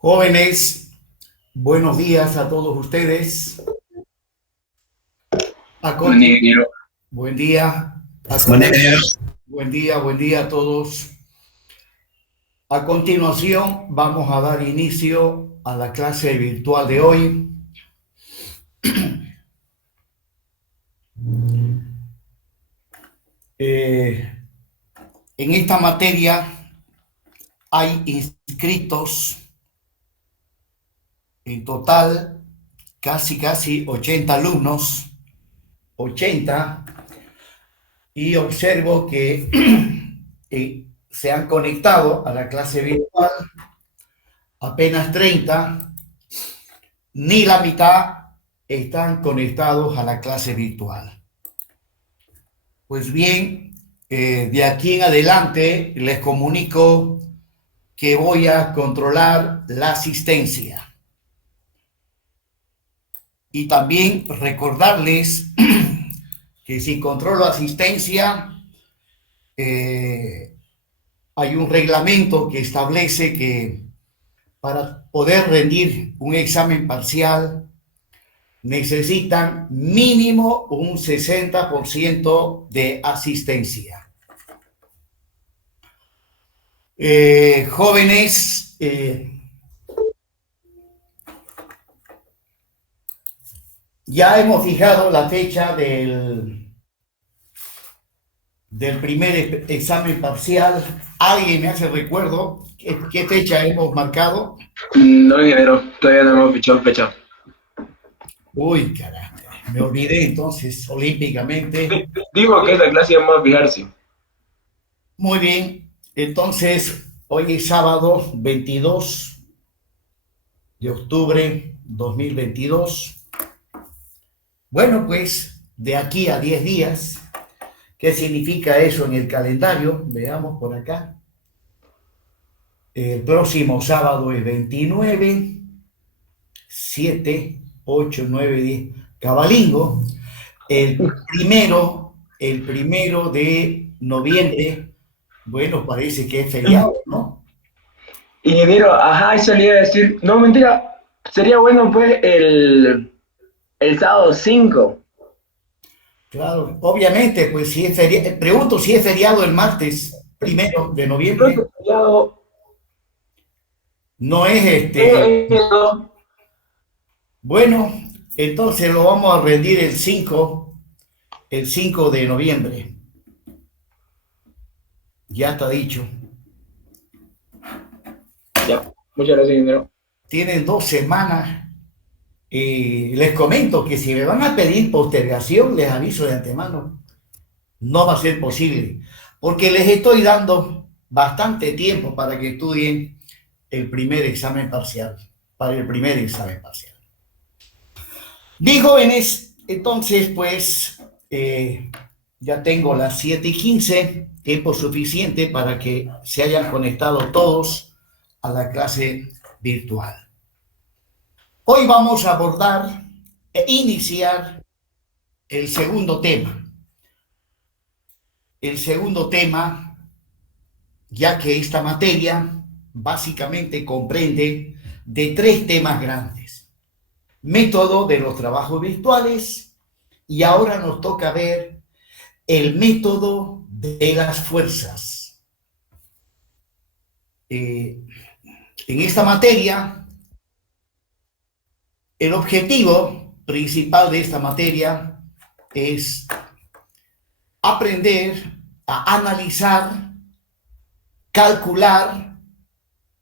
Jóvenes, buenos días a todos ustedes. A Buen día, conti- Guiro. Buen día. Buen día, Guiro. Buen día a todos. A continuación, vamos a dar inicio a la clase virtual de hoy. En esta materia hay inscritos en total casi 80 alumnos, 80, y observo que se han conectado a la clase virtual apenas 30, ni la mitad están conectados a la clase virtual. Pues bien, de aquí en adelante les comunico que voy a controlar la asistencia. Y también recordarles que si controlo asistencia, hay un reglamento que establece que para poder rendir un examen parcial necesitan mínimo un 60% de asistencia. Jóvenes, ya hemos fijado la fecha del primer examen parcial. ¿Alguien me hace recuerdo qué fecha hemos marcado? No, ingeniero, todavía no hemos fichado fecha. Uy, caramba, me olvidé entonces olímpicamente. Digo que esta clase vamos a fijarse. Muy bien, entonces hoy es sábado 22 de octubre 2022. Bueno, pues de aquí a 10 días, ¿qué significa eso en el calendario? Veamos por acá. El próximo sábado es 29, 7, 8, 9, 10. Cabalingo. El primero de noviembre, bueno, parece que es feriado, ¿no? Ingeniero, ajá, eso le iba a decir. No, mentira, sería bueno pues el sábado 5. Claro, obviamente, pues si es feriado, pregunto si es feriado el martes 1 de noviembre. Creo que feriado No es en el 2. bueno, entonces lo vamos a rendir el 5 de noviembre. Ya está dicho. Ya, muchas gracias, ingeniero. Tienen 2 semanas. Les comento que si me van a pedir postergación, les aviso de antemano, no va a ser posible, porque les estoy dando bastante tiempo para que estudien el primer examen parcial. para el primer examen parcial. Bien, jóvenes, entonces pues ya tengo las 7:15, tiempo suficiente para que se hayan conectado todos a la clase virtual. Hoy vamos a abordar e iniciar el segundo tema. El segundo tema, ya que esta materia básicamente comprende de 3 temas grandes. Método de los trabajos virtuales, y ahora nos toca ver el método de las fuerzas. En esta materia, el objetivo principal de esta materia es aprender a analizar, calcular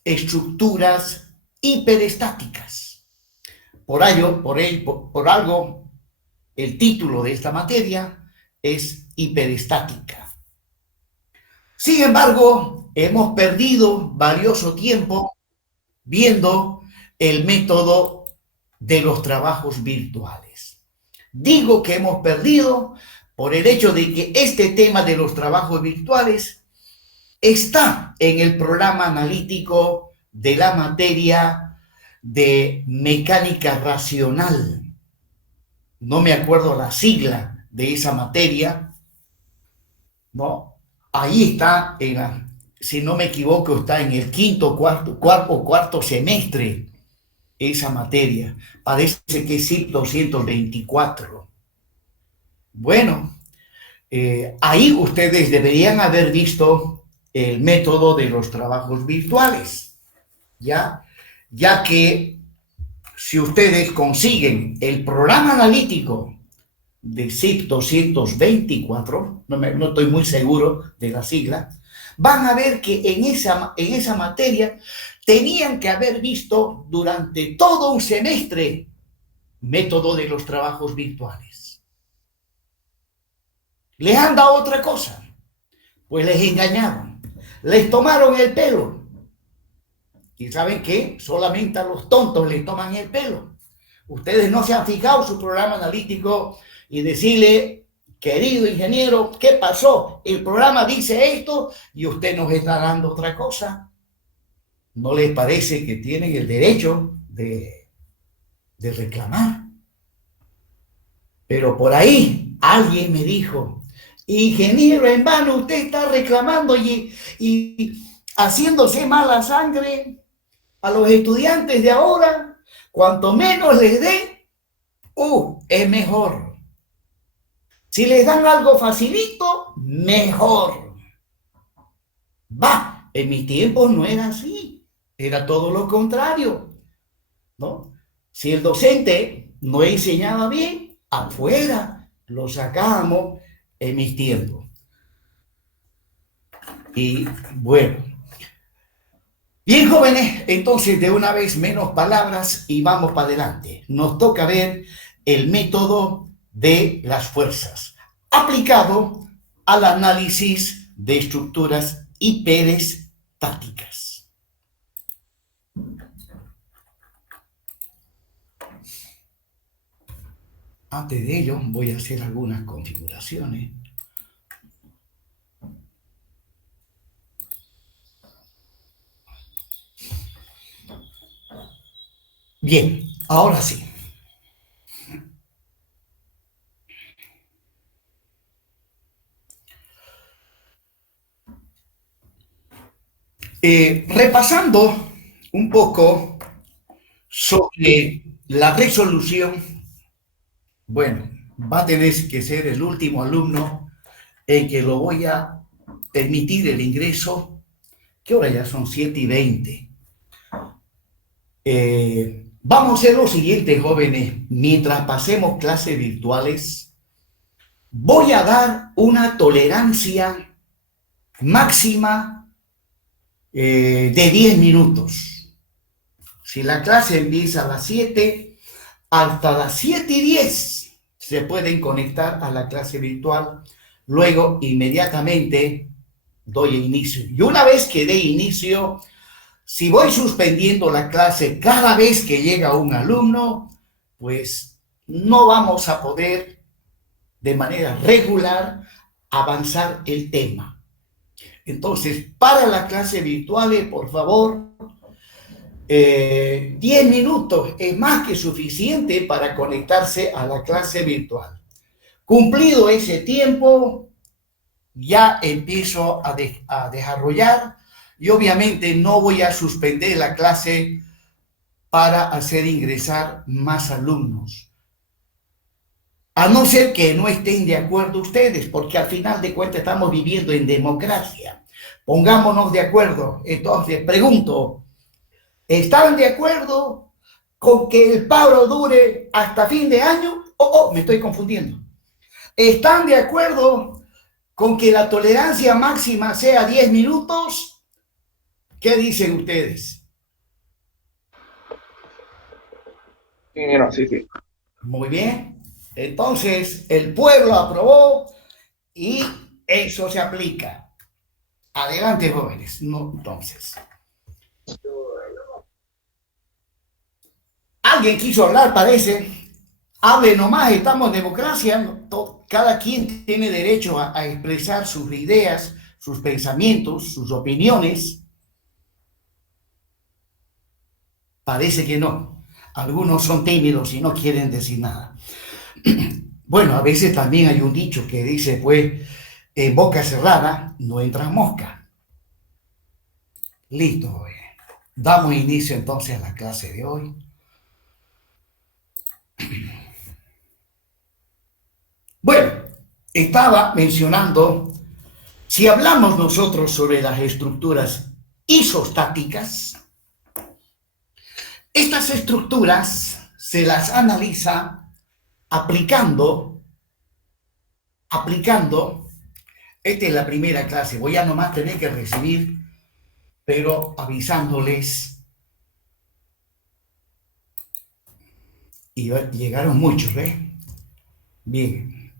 estructuras hiperestáticas. Por algo, el título de esta materia es hiperestática. Sin embargo, hemos perdido valioso tiempo viendo el método de los trabajos virtuales. Digo que hemos perdido por el hecho de que este tema de los trabajos virtuales está en el programa analítico de la materia de mecánica racional. No me acuerdo la sigla de esa materia, ¿no? Ahí está, si no me equivoco, está en el cuarto semestre esa materia. Parece que es CIP 224. Bueno, ahí ustedes deberían haber visto el método de los trabajos virtuales, ya que si ustedes consiguen el programa analítico de CIP 224, no estoy muy seguro de la sigla, van a ver que en esa materia tenían que haber visto durante todo un semestre método de los trabajos virtuales. Les han dado otra cosa, pues les engañaron, les tomaron el pelo. ¿Y saben qué? Solamente a los tontos les toman el pelo. Ustedes no se han fijado su programa analítico y decirle, querido ingeniero, ¿qué pasó? El programa dice esto y usted nos está dando otra cosa. ¿No les parece que tienen el derecho de reclamar? Pero por ahí alguien me dijo, ingeniero, en vano usted está reclamando y haciéndose mala sangre a los estudiantes de ahora. Cuanto menos les dé, es mejor. Si les dan algo facilito, mejor. En mis tiempos no era así, era todo lo contrario, ¿no? Si el docente no enseñaba bien, afuera lo sacábamos en mis tiempos. Y bueno, bien, jóvenes, entonces de una vez menos palabras y vamos para adelante. Nos toca ver el método de las fuerzas aplicado al análisis de estructuras hiperestáticas. Antes de ello, voy a hacer algunas configuraciones. Bien, ahora sí. Repasando un poco sobre la resolución, bueno, va a tener que ser el último alumno en que lo voy a permitir el ingreso, que ahora ya son 7:20. Vamos a hacer lo siguiente, jóvenes. Mientras pasemos clases virtuales, voy a dar una tolerancia máxima de 10 minutos. Si la clase empieza a las 7, hasta las 7:10 se pueden conectar a la clase virtual. Luego, inmediatamente doy inicio. Y una vez que dé inicio, Si voy suspendiendo la clase cada vez que llega un alumno, pues no vamos a poder de manera regular avanzar el tema. Entonces, para las clases virtuales, por favor, 10 minutos es más que suficiente para conectarse a la clase virtual. Cumplido ese tiempo, ya empiezo a desarrollar y obviamente no voy a suspender la clase para hacer ingresar más alumnos. A no ser que no estén de acuerdo ustedes, porque al final de cuentas estamos viviendo en democracia. Pongámonos de acuerdo. Entonces, pregunto, ¿están de acuerdo con que el paro dure hasta fin de año? Me estoy confundiendo. ¿Están de acuerdo con que la tolerancia máxima sea 10 minutos? ¿Qué dicen ustedes? Sí, no, sí, sí. Muy bien. Entonces, el pueblo aprobó y eso se aplica. Adelante, jóvenes. No, entonces. Alguien quiso hablar, parece. Hable nomás, estamos en democracia. Cada quien tiene derecho a expresar sus ideas, sus pensamientos, sus opiniones. Parece que no. Algunos son tímidos y no quieren decir nada. Bueno, a veces también hay un dicho que dice, pues, en boca cerrada no entra mosca. Listo. Damos inicio entonces a la clase de hoy. Bueno, estaba mencionando, si hablamos nosotros sobre las estructuras isostáticas, estas estructuras se las analiza aplicando, esta es la primera clase, voy a nomás tener que recibir, pero avisándoles, y llegaron muchos, Bien,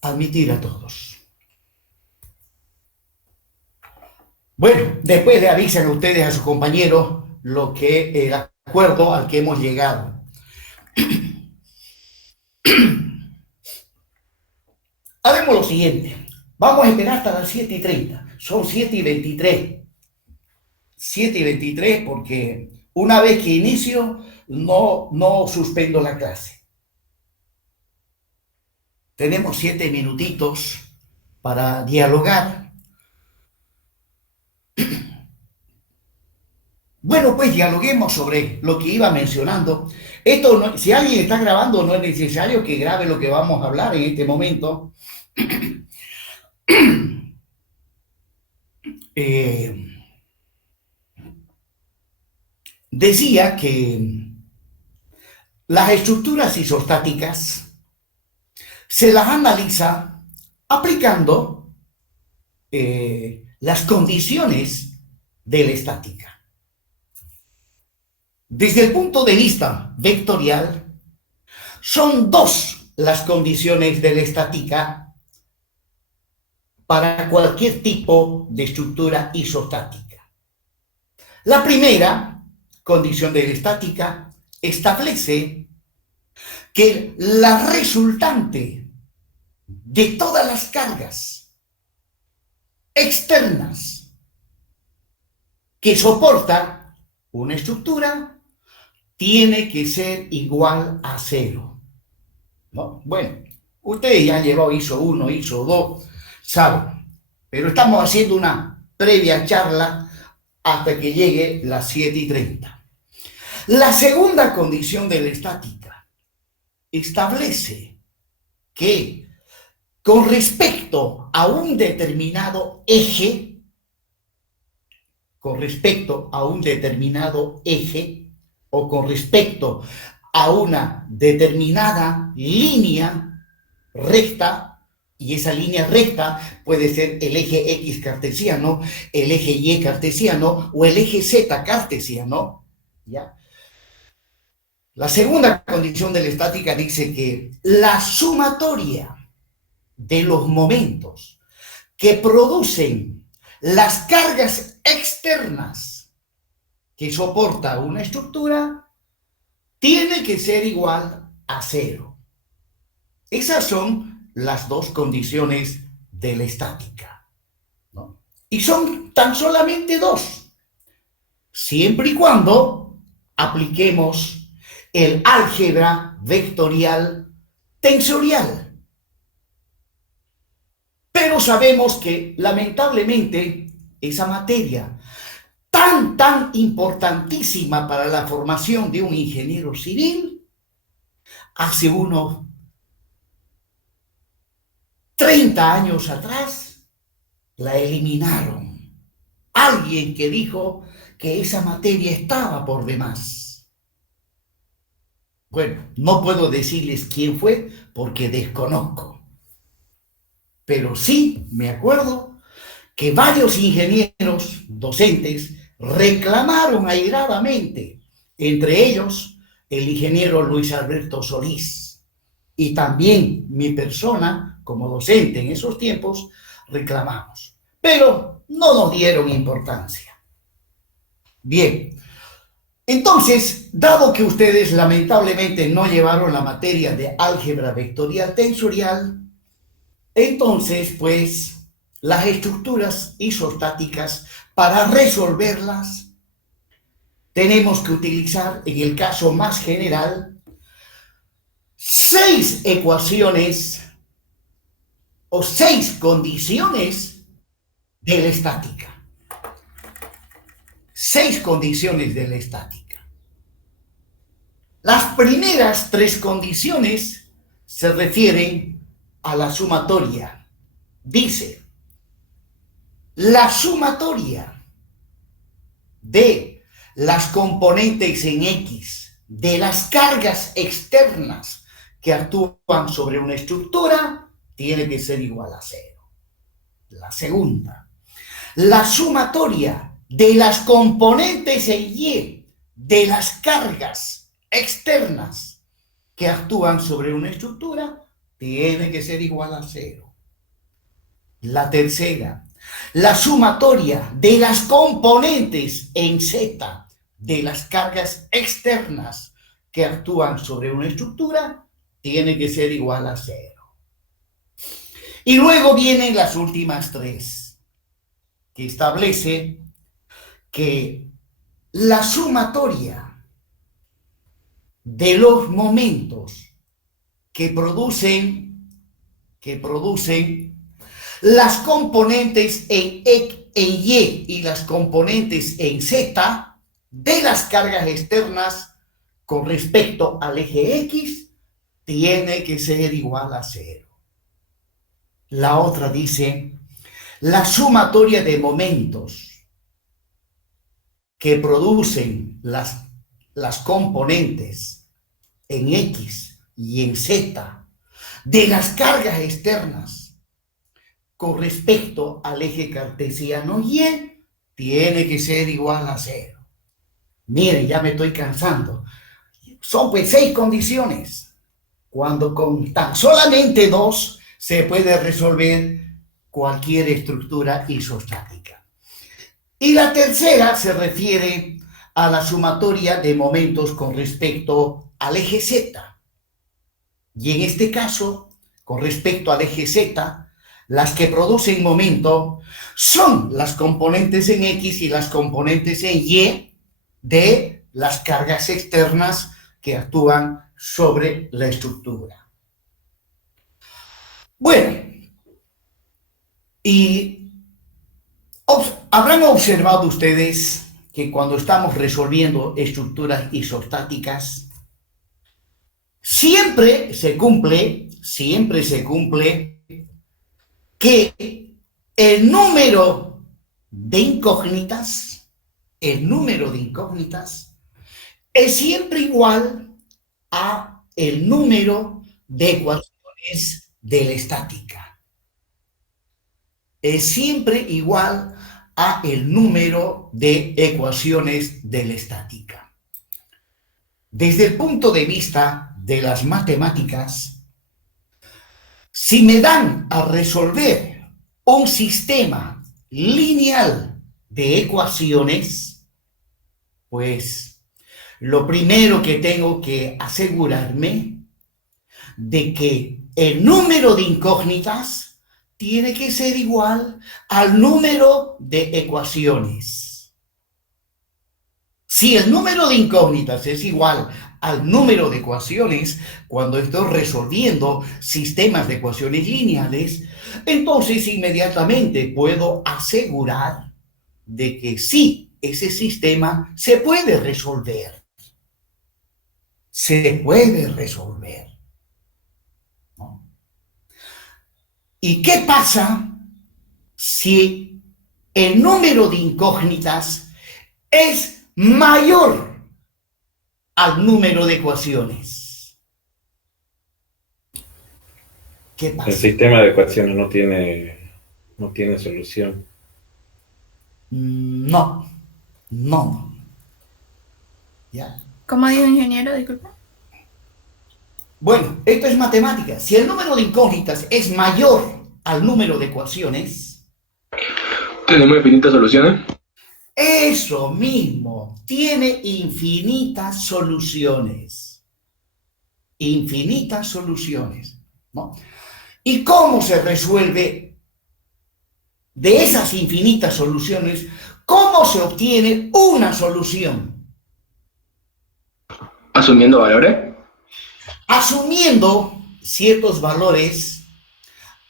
admitir a todos. Bueno, después le avisan a ustedes a sus compañeros lo que el acuerdo al que hemos llegado. Haremos lo siguiente. Vamos a esperar hasta las 7:30. Son 7:23. 7:23 porque una vez que inicio no suspendo la clase. Tenemos 7 minutitos para dialogar. Bueno, pues dialoguemos sobre lo que iba mencionando. Esto no, si alguien está grabando, no es necesario que grabe lo que vamos a hablar en este momento. Decía que las estructuras isostáticas se las analiza aplicando las condiciones de la estática. Desde el punto de vista vectorial, son dos las condiciones de la estática para cualquier tipo de estructura isostática. La primera condición de la estática establece que la resultante de todas las cargas externas que soporta una estructura tiene que ser igual a 0. ¿No? Bueno, ustedes ya han llevado ISO 1, ISO 2, saben, pero estamos haciendo una previa charla hasta que llegue las 7:30. La segunda condición de la estática establece que con respecto a un determinado eje, o con respecto a una determinada línea recta, y esa línea recta puede ser el eje X cartesiano, el eje Y cartesiano o el eje Z cartesiano, ¿ya? La segunda condición de la estática dice que la sumatoria de los momentos que producen las cargas externas que soporta una estructura tiene que ser igual a cero. Esas son las dos condiciones de la estática, ¿no? Y son tan solamente dos, siempre y cuando apliquemos el álgebra vectorial tensorial. Pero sabemos que lamentablemente esa materia tan importantísima para la formación de un ingeniero civil, hace unos 30 años atrás la eliminaron. Alguien que dijo que esa materia estaba por demás. Bueno, no puedo decirles quién fue porque desconozco. Pero sí me acuerdo que varios ingenieros docentes reclamaron airadamente, entre ellos el ingeniero Luis Alberto Solís, y también mi persona como docente en esos tiempos reclamamos, pero no nos dieron importancia. Bien, entonces, dado que ustedes lamentablemente no llevaron la materia de álgebra vectorial tensorial, entonces, pues, las estructuras isostáticas, para resolverlas, tenemos que utilizar, en el caso más general, 6 ecuaciones o 6 condiciones de la estática. 6 condiciones de la estática. Las primeras 3 condiciones se refieren a la sumatoria. Dice, la sumatoria de las componentes en X de las cargas externas que actúan sobre una estructura tiene que ser igual a 0. La segunda, la sumatoria de las componentes en Y de las cargas externas que actúan sobre una estructura tiene que ser igual a 0. La tercera, la sumatoria de las componentes en Z de las cargas externas que actúan sobre una estructura tiene que ser igual a 0. Y luego vienen las últimas 3, que establece que la sumatoria de los momentos que producen las componentes en Y y las componentes en Z de las cargas externas con respecto al eje X tiene que ser igual a 0. La otra dice, la sumatoria de momentos que producen las componentes en X y en Z de las cargas externas con respecto al eje cartesiano Y tiene que ser igual a 0. Miren, ya me estoy cansando. Son pues 6 condiciones, cuando con tan solamente 2 se puede resolver cualquier estructura isostática. Y la tercera se refiere a la sumatoria de momentos con respecto al eje Z. Y en este caso, con respecto al eje Z, las que producen momento son las componentes en X y las componentes en Y de las cargas externas que actúan sobre la estructura. Bueno, y habrán observado ustedes que cuando estamos resolviendo estructuras isostáticas, siempre se cumple que el número de incógnitas es siempre igual a el número de ecuaciones de la estática. Es siempre igual a el número de ecuaciones de la estática. Desde el punto de vista de las matemáticas, si me dan a resolver un sistema lineal de ecuaciones, Pues lo primero que tengo que asegurarme de que el número de incógnitas tiene que ser igual al número de ecuaciones. Si el número de incógnitas es igual al número de ecuaciones, cuando estoy resolviendo sistemas de ecuaciones lineales, entonces inmediatamente puedo asegurar de que sí, ese sistema se puede resolver. Se puede resolver, ¿no? ¿Y qué pasa si el número de incógnitas es mayor al número de ecuaciones? ¿Qué El pasa? sistema de ecuaciones no tiene solución. No, no, ¿ya? ¿Cómo dijo ingeniero? Disculpa. Bueno, esto es matemática. Si el número de incógnitas es mayor al número de ecuaciones, ¿Tenemos infinitas soluciones? eso mismo tiene infinitas soluciones. Infinitas soluciones, ¿no? ¿Y cómo se resuelve de esas infinitas soluciones? ¿Cómo se obtiene una solución? Asumiendo valores. Asumiendo ciertos valores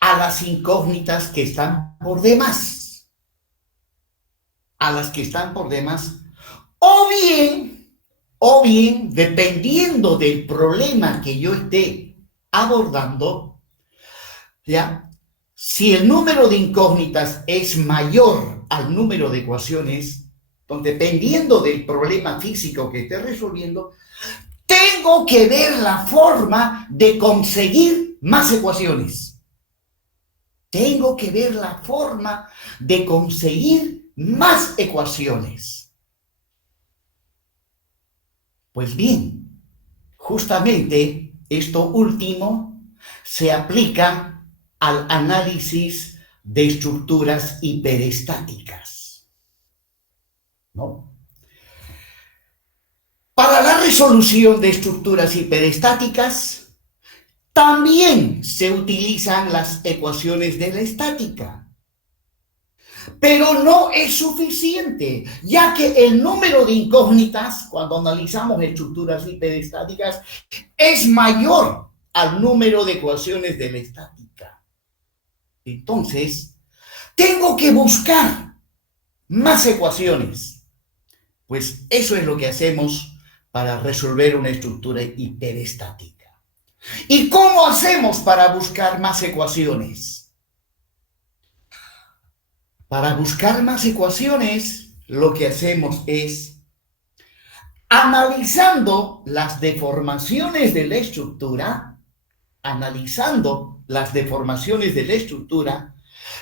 a las incógnitas que están por demás. A las que están por demás. O bien, dependiendo del problema que yo esté abordando, ¿ya? Si el número de incógnitas es mayor al número de ecuaciones, entonces, dependiendo del problema físico que esté resolviendo, tengo que ver la forma de conseguir más ecuaciones. Tengo que ver la forma de conseguir más ecuaciones. Pues bien, justamente esto último se aplica al análisis de estructuras hiperestáticas, ¿no? Para la resolución de estructuras hiperestáticas también se utilizan las ecuaciones de la estática. Pero no es suficiente, ya que el número de incógnitas, cuando analizamos estructuras hiperestáticas, es mayor al número de ecuaciones de la estática. Entonces, tengo que buscar más ecuaciones. Pues eso es lo que hacemos para resolver una estructura hiperestática. ¿Y cómo hacemos para buscar más ecuaciones? Para buscar más ecuaciones, lo que hacemos es, analizando las deformaciones de la estructura,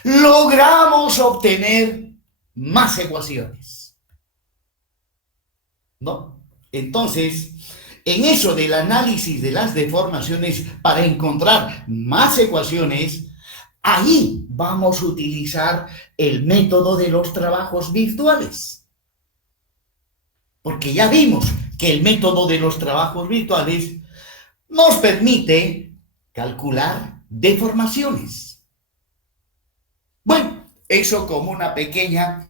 logramos obtener más ecuaciones, ¿no? Entonces, en eso del análisis de las deformaciones para encontrar más ecuaciones, ahí vamos a utilizar el método de los trabajos virtuales. Porque ya vimos que el método de los trabajos virtuales nos permite calcular deformaciones. Bueno, eso como una pequeña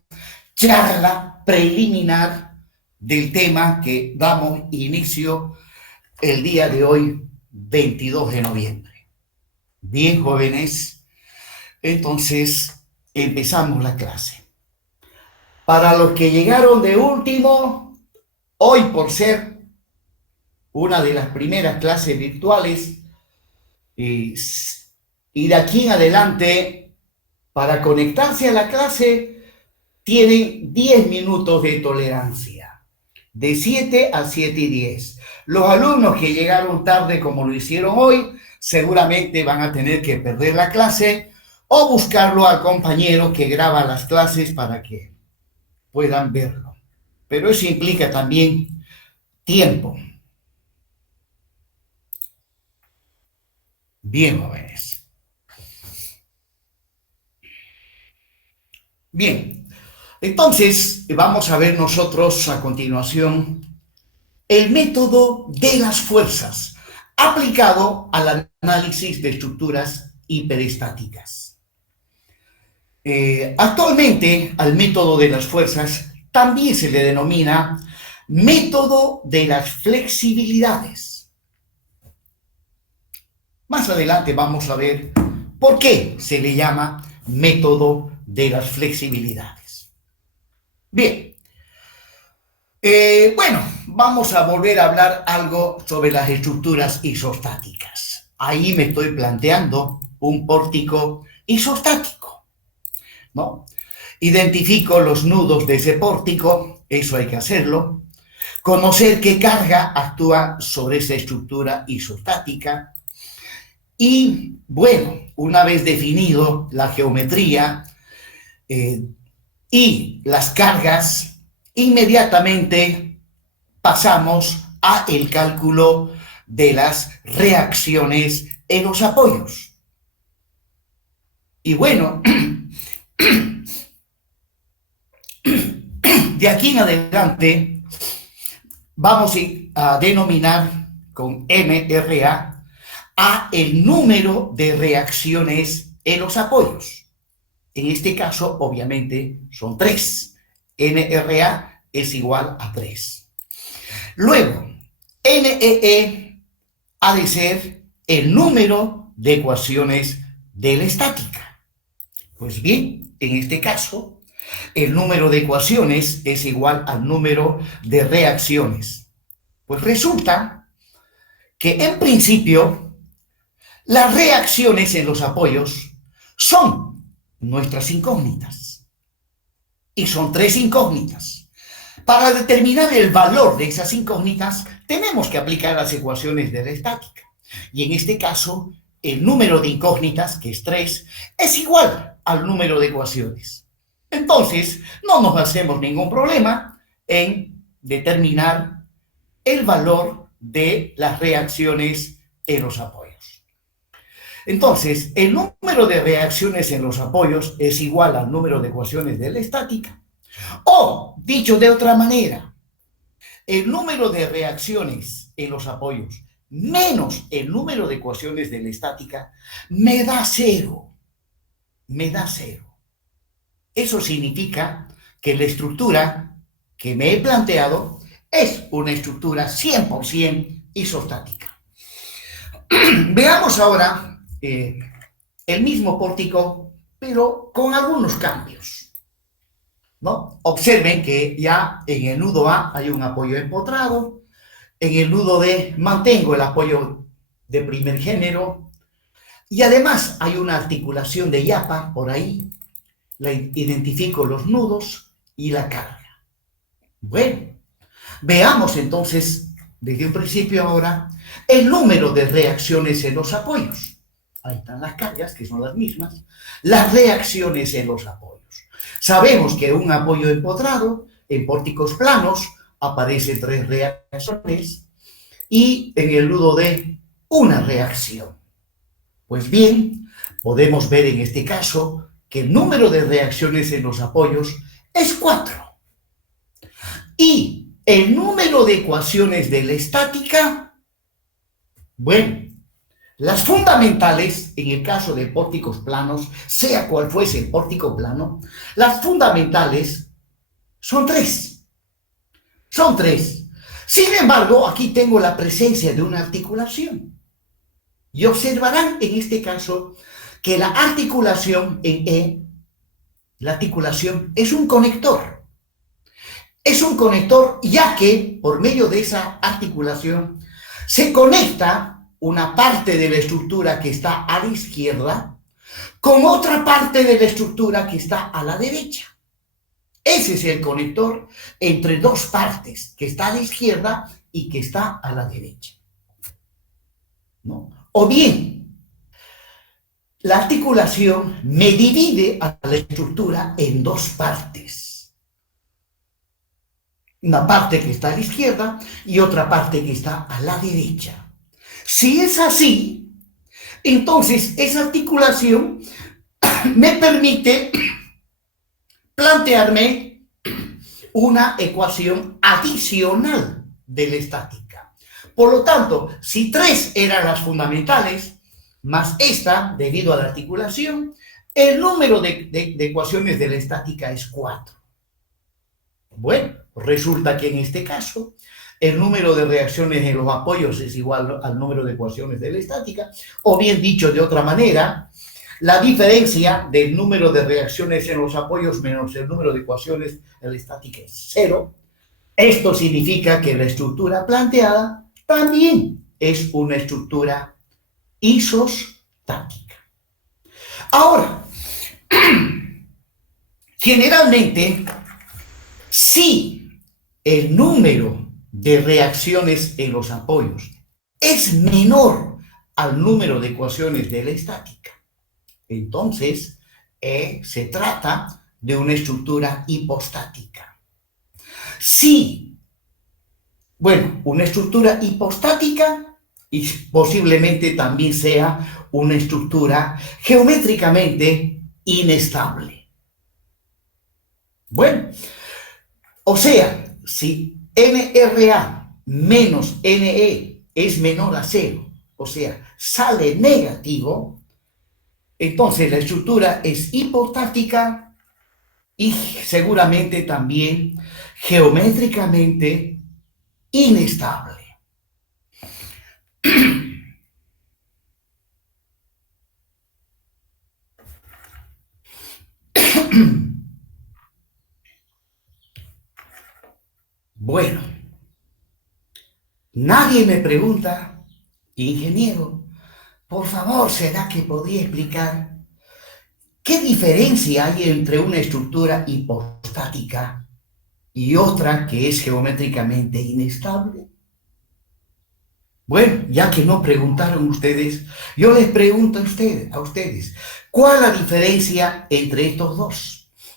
charla preliminar del tema que damos inicio el día de hoy, 22 de noviembre. Bien, jóvenes, entonces empezamos la clase. Para los que llegaron de último, hoy por ser una de las primeras clases virtuales y de aquí en adelante, para conectarse a la clase, tienen 10 minutos de tolerancia, de 7 a 7:10. Los alumnos que llegaron tarde como lo hicieron hoy, seguramente van a tener que perder la clase o buscarlo al compañero que graba las clases para que puedan verlo. Pero eso implica también tiempo. Bien, jóvenes. Bien, Entonces, vamos a ver nosotros a continuación el método de las fuerzas aplicado al análisis de estructuras hiperestáticas. Actualmente al método de las fuerzas también se le denomina método de las flexibilidades. Más adelante vamos a ver por qué se le llama método de las flexibilidades. Bien, bueno, vamos a volver a hablar algo sobre las estructuras isostáticas. Ahí me estoy planteando un pórtico isostático, ¿no? Identifico los nudos de ese pórtico, eso hay que hacerlo. Conocer qué carga actúa sobre esa estructura isostática. Y bueno, una vez definido la geometría y las cargas, inmediatamente pasamos a el cálculo de las reacciones en los apoyos. Y bueno, de aquí en adelante vamos a denominar con NRA a el número de reacciones en los apoyos. En este caso, obviamente, son 3. NRA es igual a 3. Luego, NEE ha de ser el número de ecuaciones de la estática. Pues bien, en este caso, el número de ecuaciones es igual al número de reacciones. Pues resulta que en principio las reacciones en los apoyos son nuestras incógnitas. Y son 3 incógnitas. Para determinar el valor de esas incógnitas, tenemos que aplicar las ecuaciones de la estática. Y en este caso, el número de incógnitas, que es 3, es igual al número de ecuaciones. Entonces, no nos hacemos ningún problema en determinar el valor de las reacciones en los apoyos. Entonces, el número de reacciones en los apoyos es igual al número de ecuaciones de la estática. O, dicho de otra manera, el número de reacciones en los apoyos menos el número de ecuaciones de la estática me da 0. Me da 0. Eso significa que la estructura que me he planteado es una estructura 100% isostática. Veamos ahora el mismo pórtico, pero con algunos cambios, ¿no? Observen que ya en el nudo A hay un apoyo empotrado, en el nudo D mantengo el apoyo de primer género, y además hay una articulación de yapa por ahí, identifico los nudos y la carga. Bueno, veamos entonces, desde un principio ahora, el número de reacciones en los apoyos. Ahí están las cargas, que son las mismas, las reacciones en los apoyos. Sabemos que un apoyo empotrado, en pórticos planos, aparecen 3 reacciones y en el nudo D, una reacción. Pues bien, podemos ver en este caso que el número de reacciones en los apoyos es 4. Y el número de ecuaciones de la estática, bueno, las fundamentales, en el caso de pórticos planos, sea cual fuese el pórtico plano, las fundamentales son 3. Son 3. Sin embargo, aquí tengo la presencia de una articulación. Y observarán en este caso que la articulación en E, la articulación es un conector. Es un conector ya que por medio de esa articulación se conecta una parte de la estructura que está a la izquierda con otra parte de la estructura que está a la derecha. Ese es el conector entre 2 partes, que está a la izquierda y que está a la derecha, ¿no? O bien, la articulación me divide a la estructura en 2 partes. Una parte que está a la izquierda y otra parte que está a la derecha. Si es así, entonces esa articulación me permite plantearme una ecuación adicional de la estática. Por lo tanto, si 3 eran las fundamentales, más esta, debido a la articulación, el número de ecuaciones de la estática es 4. Bueno, resulta que en este caso, el número de reacciones en los apoyos es igual al número de ecuaciones de la estática, o bien dicho de otra manera, la diferencia del número de reacciones en los apoyos menos el número de ecuaciones en la estática es 0. Esto significa que la estructura planteada también es una estructura isostática. Ahora, generalmente, si el número de reacciones en los apoyos es menor al número de ecuaciones de la estática, entonces se trata de una estructura hipostática. Sí, bueno, una estructura hipostática y posiblemente también sea una estructura geométricamente inestable. Bueno, o sea, si NRA menos NE es menor a 0, o sea, sale negativo, entonces la estructura es hipostática y seguramente también geométricamente inestable. Bueno, nadie me pregunta, ingeniero, por favor, ¿será que podría explicar qué diferencia hay entre una estructura hipostática y otra que es geométricamente inestable? Bueno, ya que no preguntaron ustedes, yo les pregunto a ustedes, ¿cuál es la diferencia entre estos dos?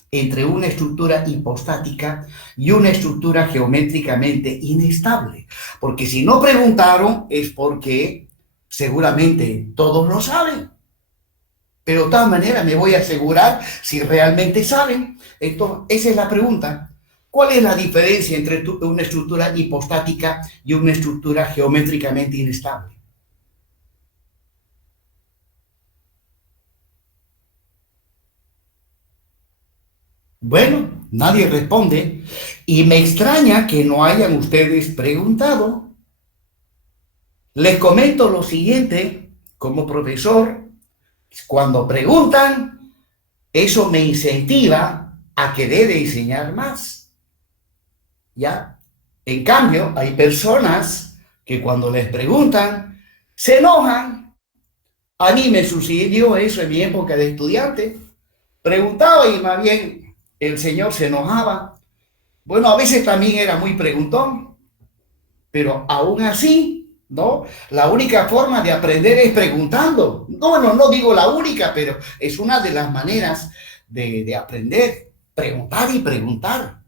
Entre una estructura hipostática y una estructura geométricamente inestable. Porque si no preguntaron es porque seguramente todos lo saben. Pero de todas maneras me voy a asegurar si realmente saben. Entonces, esa es la pregunta. ¿Cuál es la diferencia entre una estructura hipostática y una estructura geométricamente inestable? Bueno, nadie responde y me extraña que no hayan ustedes preguntado. Les comento lo siguiente, como profesor, cuando preguntan, eso me incentiva a querer enseñar más. ¿Ya? En cambio, hay personas que cuando les preguntan, se enojan. A mí me sucedió eso en mi época de estudiante. Preguntaba y más bien el señor se enojaba. Bueno, a veces también era muy preguntón, pero aún así, ¿no? La única forma de aprender es preguntando. No digo la única, pero es una de las maneras de aprender, preguntar y preguntar.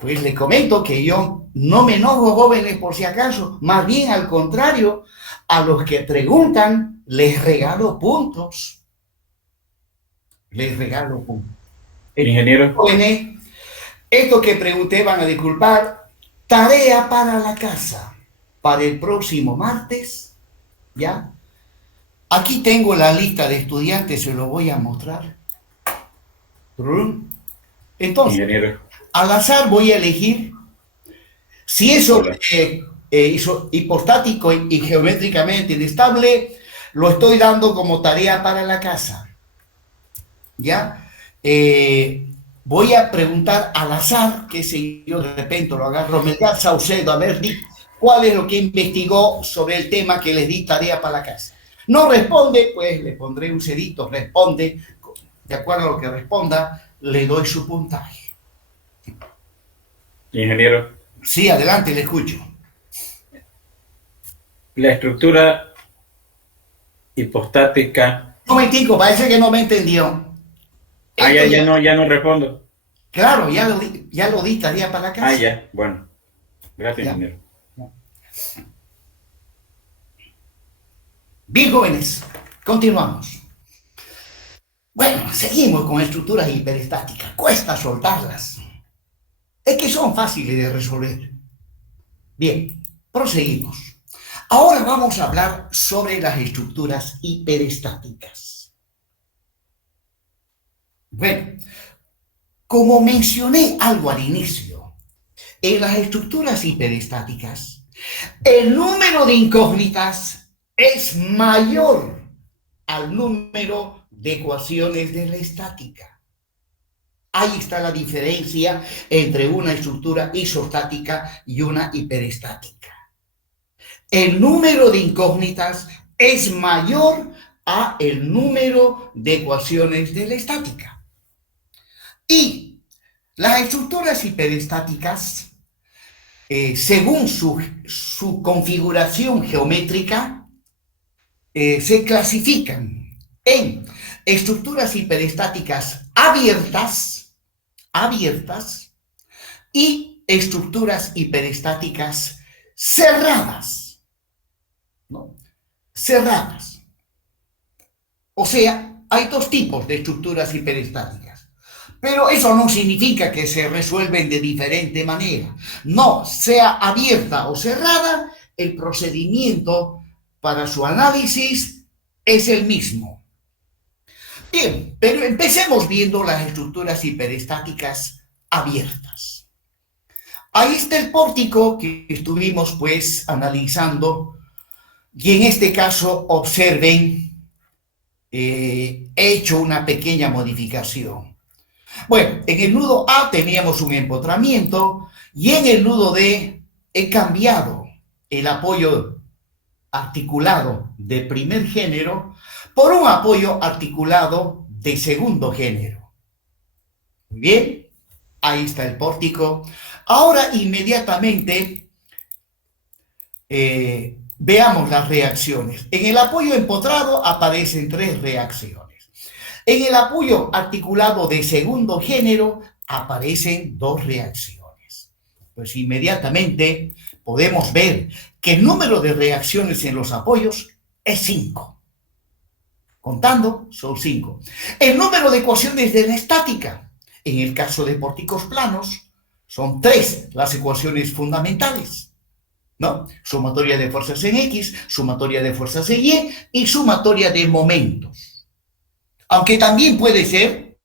Pues le comento que yo no me enojo, jóvenes, por si acaso, más bien al contrario, a los que preguntan les regalo puntos. Les regalo puntos. Ingeniero. Jóvenes, esto que pregunté van a disculpar, tarea para la casa, para el próximo martes, ¿ya? Aquí tengo la lista de estudiantes, se lo voy a mostrar. Entonces, Ingeniero. al azar voy a elegir si eso hipostático y geométricamente inestable, lo estoy dando como tarea para la casa. ¿Ya? Voy a preguntar al azar, que si yo de repente lo agarro, Melgar Saucedo, a ver, ¿cuál es lo que investigó sobre el tema que les di tarea para la casa? No responde, pues le pondré un cedito, responde, de acuerdo a lo que responda, le doy su puntaje. Ingeniero. Sí, adelante, le escucho. La estructura hipostática. Un momentico, parece que no me entendió. Ya no respondo. Claro, ya lo di tarea para la casa. Ya, bueno. Gracias, Ya. ingeniero. Bien, jóvenes, continuamos. Bueno, seguimos con estructuras hiperestáticas. Cuesta soltarlas. es que son fáciles de resolver. Bien, proseguimos. Ahora vamos a hablar sobre las estructuras hiperestáticas. Bueno, como mencioné algo al inicio, en las estructuras hiperestáticas, el número de incógnitas es mayor al número de ecuaciones de la estática. Ahí está la diferencia entre una estructura isostática y una hiperestática. El número de incógnitas es mayor a el número de ecuaciones de la estática. Y las estructuras hiperestáticas, según su configuración geométrica, se clasifican en estructuras hiperestáticas abiertas y estructuras hiperestáticas cerradas, ¿no? Cerradas. O sea, hay dos tipos de estructuras hiperestáticas, pero eso no significa que se resuelven de diferente manera. No, sea abierta o cerrada, el procedimiento para su análisis es el mismo. Bien, pero empecemos viendo las estructuras hiperestáticas abiertas. Ahí está el pórtico que estuvimos pues analizando y en este caso observen, he hecho una pequeña modificación. Bueno, en el nudo A teníamos un empotramiento y en el nudo D he cambiado el apoyo articulado de primer género por un apoyo articulado de segundo género. Muy bien, ahí está el pórtico. Ahora inmediatamente veamos las reacciones. En el apoyo empotrado aparecen 3 reacciones. En el apoyo articulado de segundo género aparecen 2 reacciones. Pues inmediatamente podemos ver que el número de reacciones en los apoyos es 5. Contando, son 5. El número de ecuaciones de la estática, en el caso de pórticos planos, son 3 las ecuaciones fundamentales, ¿no? Sumatoria de fuerzas en X, sumatoria de fuerzas en Y y sumatoria de momentos. Aunque también puede ser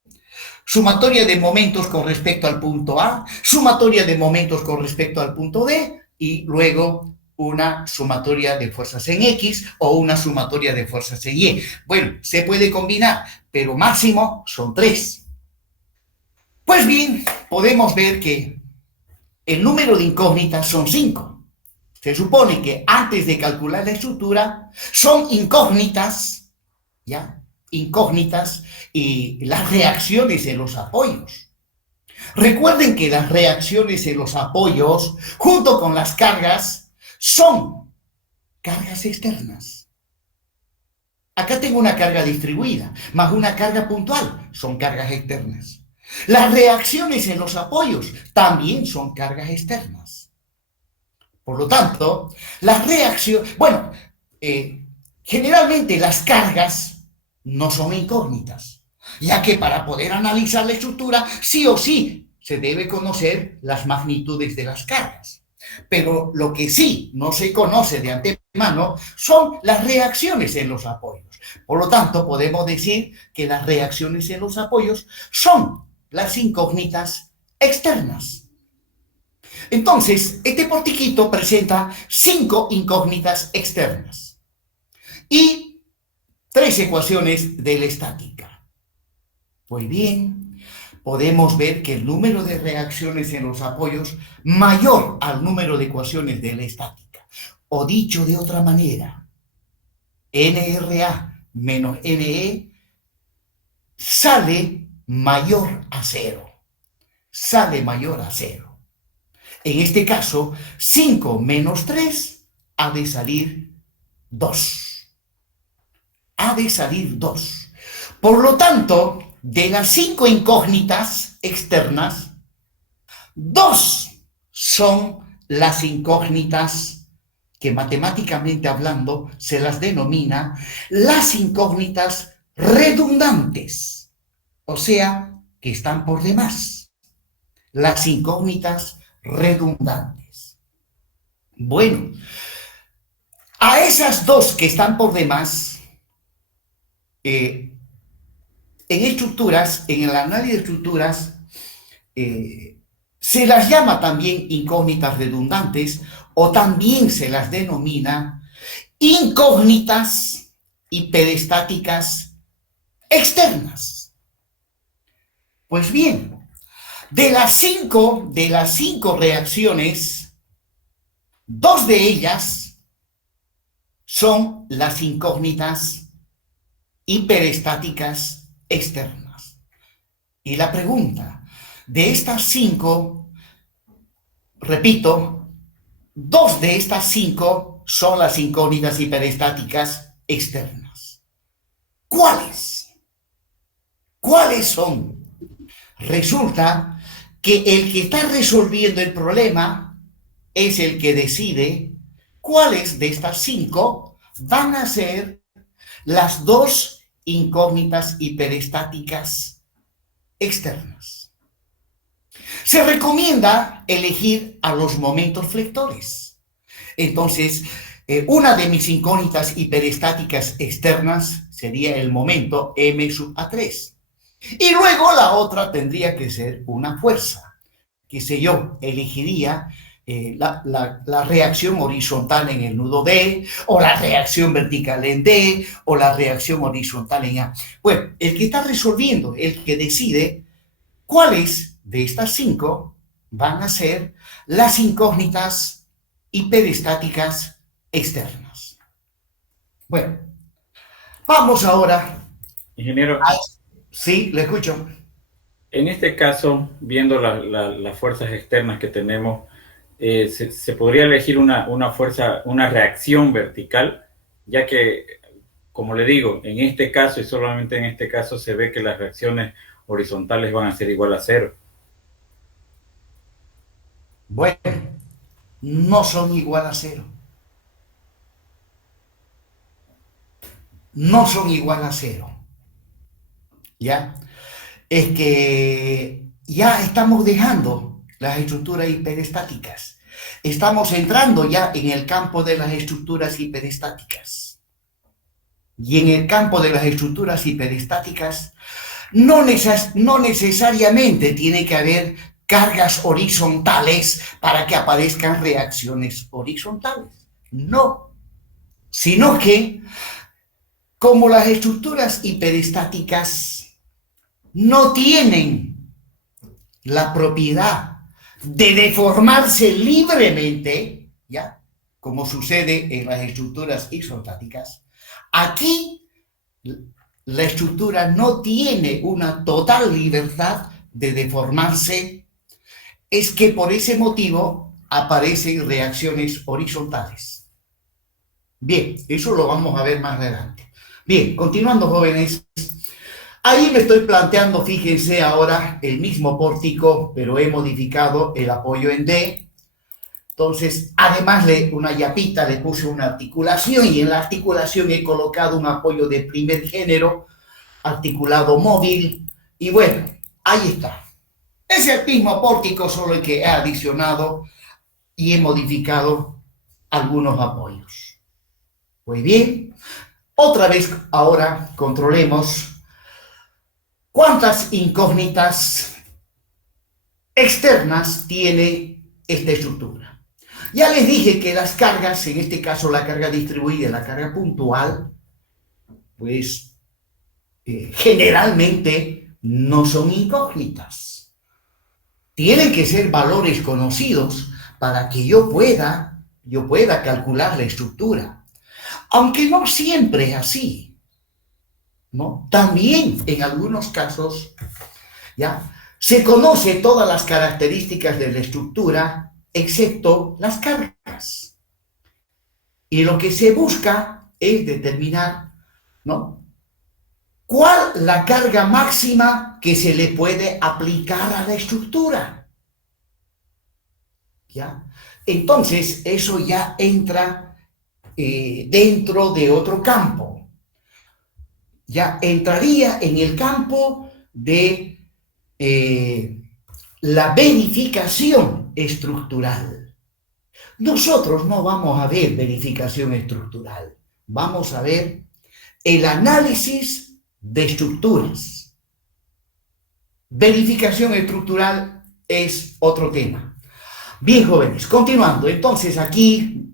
sumatoria de momentos con respecto al punto A, sumatoria de momentos con respecto al punto D y luego una sumatoria de fuerzas en X o una sumatoria de fuerzas en Y. Bueno, se puede combinar, pero máximo son 3. Pues bien, podemos ver que el número de incógnitas son 5. Se supone que antes de calcular la estructura son incógnitas, ¿ya? Incógnitas y las reacciones en los apoyos. Recuerden que las reacciones en los apoyos, junto con las cargas, son cargas externas. Acá tengo una carga distribuida, más una carga puntual, son cargas externas. Las reacciones en los apoyos también son cargas externas. Por lo tanto, las reacciones, generalmente las cargas no son incógnitas, ya que para poder analizar la estructura, sí o sí, se debe conocer las magnitudes de las cargas. Pero lo que sí no se conoce de antemano son las reacciones en los apoyos. Por lo tanto, podemos decir que las reacciones en los apoyos son las incógnitas externas. Entonces, este portiquito presenta 5 incógnitas externas y 3 ecuaciones de la estática. Pues bien, podemos ver que el número de reacciones en los apoyos mayor al número de ecuaciones de la estática. O dicho de otra manera, NRA menos NE sale mayor a 0. Sale mayor a 0. En este caso, 5 menos 3 ha de salir 2. Ha de salir 2. Por lo tanto, de las 5 incógnitas externas, 2 son las incógnitas que matemáticamente hablando se las denomina las incógnitas redundantes, o sea, que están por demás. las incógnitas redundantes. Bueno, a esas dos que están por demás, en estructuras, en el análisis de estructuras, se las llama también incógnitas redundantes o también se las denomina incógnitas hiperestáticas externas. Pues bien, de las cinco reacciones, dos de ellas son las incógnitas hiperestáticas externas. Y la pregunta, de estas cinco, repito, dos de estas cinco son las incógnitas hiperestáticas externas. ¿Cuáles? ¿Cuáles son? Resulta que el que está resolviendo el problema es el que decide cuáles de estas cinco van a ser las dos incógnitas hiperestáticas externas. Se recomienda elegir a los momentos flectores. Entonces, una de mis incógnitas hiperestáticas externas sería el momento m sub a3. Y luego la otra tendría que ser una fuerza. Qué sé yo, elegiría la reacción horizontal en el nudo D, o la reacción vertical en D, o la reacción horizontal en A. Bueno, el que está resolviendo, el que decide cuáles de estas cinco van a ser las incógnitas hiperestáticas externas. Bueno, vamos ahora. Ingeniero, Sí, le escucho. en este caso, viendo las fuerzas externas que tenemos, se podría elegir una fuerza, una reacción vertical, ya que, como le digo, en este caso y solamente en este caso se ve que las reacciones horizontales van a ser igual a cero. Bueno, no son igual a cero. No son igual a cero. ¿Ya? Es que ya estamos dejando las estructuras hiperestáticas. Estamos entrando ya en el campo de las estructuras hiperestáticas. Y en el campo de las estructuras hiperestáticas no necesariamente tiene que haber cargas horizontales para que aparezcan reacciones horizontales. No, sino que como las estructuras hiperestáticas no tienen la propiedad de deformarse libremente, ¿ya? Como sucede en las estructuras isostáticas, aquí la estructura no tiene una total libertad de deformarse, es que por ese motivo aparecen reacciones horizontales. Bien, eso lo vamos a ver más adelante. Bien, continuando, jóvenes. Ahí me estoy planteando, fíjense ahora, el mismo pórtico, pero he modificado el apoyo en D. Entonces, además una yapita, le puse una articulación y en la articulación he colocado un apoyo de primer género, articulado móvil. Y bueno, ahí está. Es el mismo pórtico, solo que he adicionado y he modificado algunos apoyos. Muy bien. Otra vez ahora controlemos cuántas incógnitas externas tiene esta estructura. Ya les dije que las cargas, en este caso la carga distribuida y la carga puntual, pues generalmente no son incógnitas. Tienen que ser valores conocidos para que yo pueda calcular la estructura. Aunque no siempre es así, ¿no? También en algunos casos, ¿ya? Se conoce todas las características de la estructura, excepto las cargas. Y lo que se busca es determinar, ¿no?, ¿cuál la carga máxima que se le puede aplicar a la estructura? ¿Ya? Entonces, eso ya entra dentro de otro campo. Ya entraría en el campo de la verificación estructural. Nosotros no vamos a ver verificación estructural, vamos a ver el análisis de estructuras. Verificación estructural es otro tema. Bien, jóvenes, continuando. Entonces, aquí,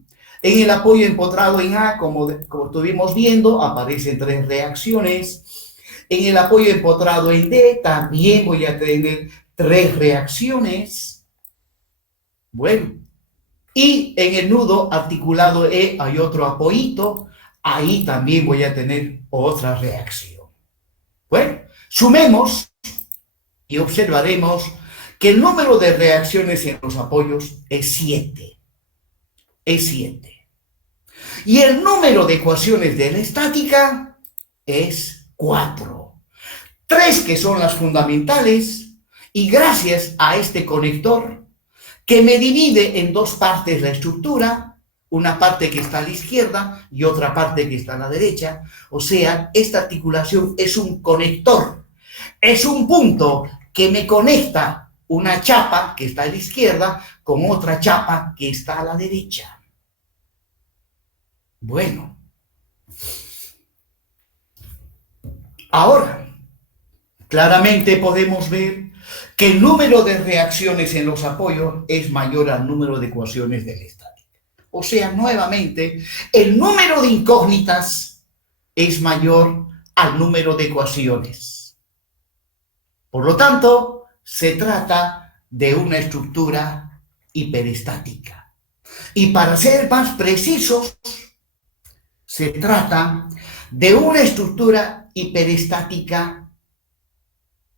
en el apoyo empotrado en A, como estuvimos viendo, aparecen 3 reacciones. En el apoyo empotrado en D, también voy a tener 3 reacciones. Bueno, y en el nudo articulado E hay otro apoyito. Ahí también voy a tener otra reacción. Bueno, sumemos y observaremos que el número de reacciones en los apoyos es 7. Es 7. Y el número de ecuaciones de la estática es 4. 3 que son las fundamentales, y gracias a este conector que me divide en 2 partes la estructura, una parte que está a la izquierda y otra parte que está a la derecha. O sea, esta articulación es un conector, es un punto que me conecta una chapa que está a la izquierda con otra chapa que está a la derecha. Bueno, ahora claramente podemos ver que el número de reacciones en los apoyos es mayor al número de ecuaciones de la estática. O sea, nuevamente, el número de incógnitas es mayor al número de ecuaciones. Por lo tanto, se trata de una estructura hiperestática. Y para ser más precisos, se trata de una estructura hiperestática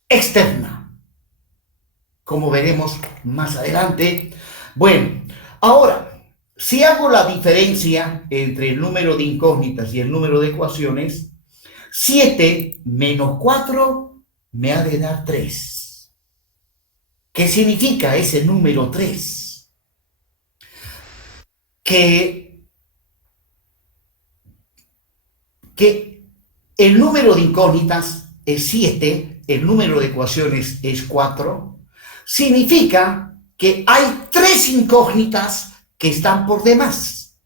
externa, como veremos más adelante. Bueno, ahora, si hago la diferencia entre el número de incógnitas y el número de ecuaciones, 7 menos 4 me ha de dar 3. ¿Qué significa ese número 3? Que el número de incógnitas es 7, el número de ecuaciones es 4, significa que hay 3 incógnitas que están por demás.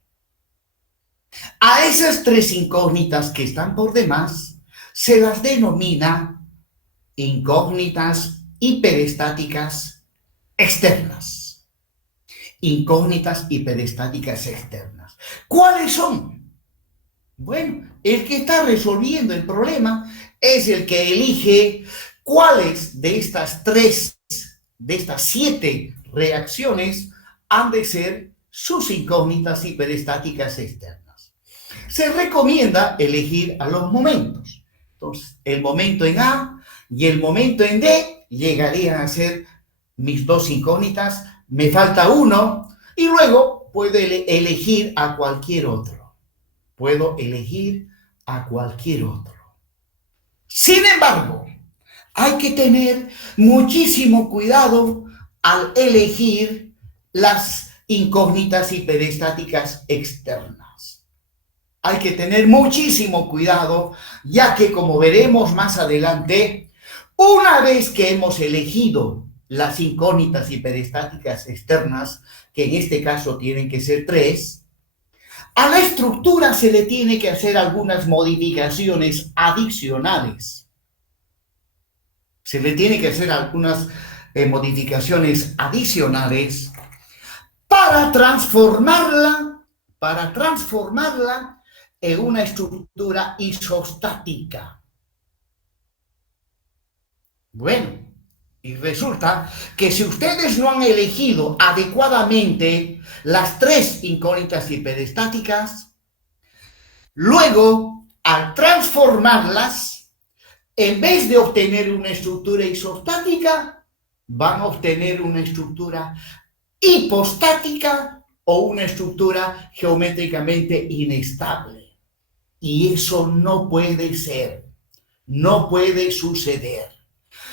A esas 3 incógnitas que están por demás se las denomina incógnitas hiperestáticas externas. Incógnitas hiperestáticas externas. ¿Cuáles son? Bueno, el que está resolviendo el problema es el que elige cuáles de estas 7 reacciones han de ser sus incógnitas hiperestáticas externas. Se recomienda elegir a los momentos. Entonces, el momento en A y el momento en D llegarían a ser mis 2 incógnitas. Me falta uno y luego puedo elegir a cualquier otro. Puedo elegir a cualquier otro. Sin embargo, hay que tener muchísimo cuidado al elegir las incógnitas hiperestáticas externas. Hay que tener muchísimo cuidado, ya que, como veremos más adelante, una vez que hemos elegido las incógnitas hiperestáticas externas, que en este caso tienen que ser 3, a la estructura se le tiene que hacer algunas modificaciones adicionales. Se le tiene que hacer algunas modificaciones adicionales para transformarla en una estructura isostática. Bueno, y resulta que si ustedes no han elegido adecuadamente las 3 incógnitas hiperestáticas, luego, al transformarlas, en vez de obtener una estructura isostática, van a obtener una estructura hipostática o una estructura geométricamente inestable. Y eso no puede ser, no puede suceder.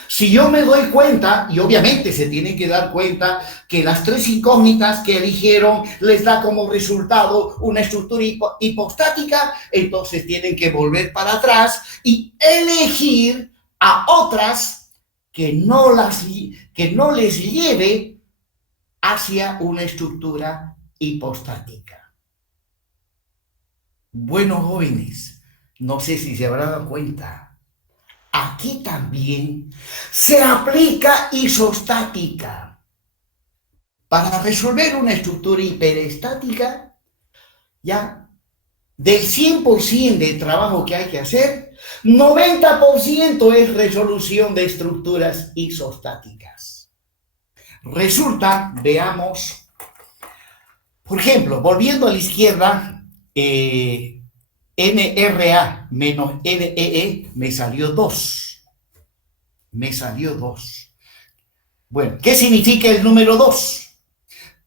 Si yo me doy cuenta, y obviamente se tienen que dar cuenta que las 3 incógnitas que eligieron les da como resultado una estructura hipostática, entonces tienen que volver para atrás y elegir a otras que no les lleve hacia una estructura hipostática. Bueno, jóvenes, no sé si se habrán dado cuenta, aquí también se aplica isostática. Para resolver una estructura hiperestática, ya del 100% de trabajo que hay que hacer, 90% es resolución de estructuras isostáticas. Resulta, veamos, por ejemplo, volviendo a la izquierda, NRA menos NEE me salió 2. Me salió 2. Bueno, ¿qué significa el número 2?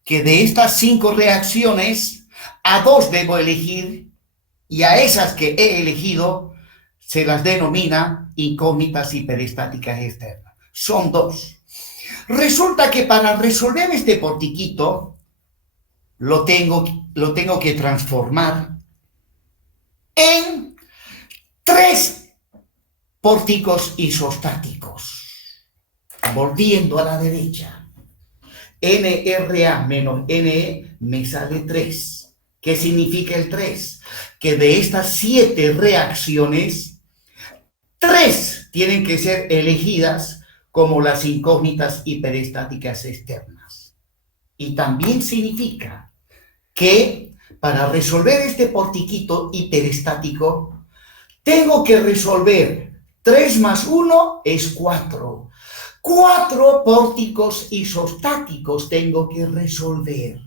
Que de estas 5 reacciones, a 2 debo elegir y a esas que he elegido se las denomina incógnitas hiperestáticas externas. Son 2. Resulta que para resolver este portiquito lo tengo que transformar en 3 pórticos isostáticos. Volviendo a la derecha. NRA menos NE me sale 3. ¿Qué significa el 3? Que de estas 7 reacciones, 3 tienen que ser elegidas como las incógnitas hiperestáticas externas. Y también significa que para resolver este portiquito hiperestático, tengo que resolver 3 más 1 es 4. 4 pórticos isostáticos tengo que resolver.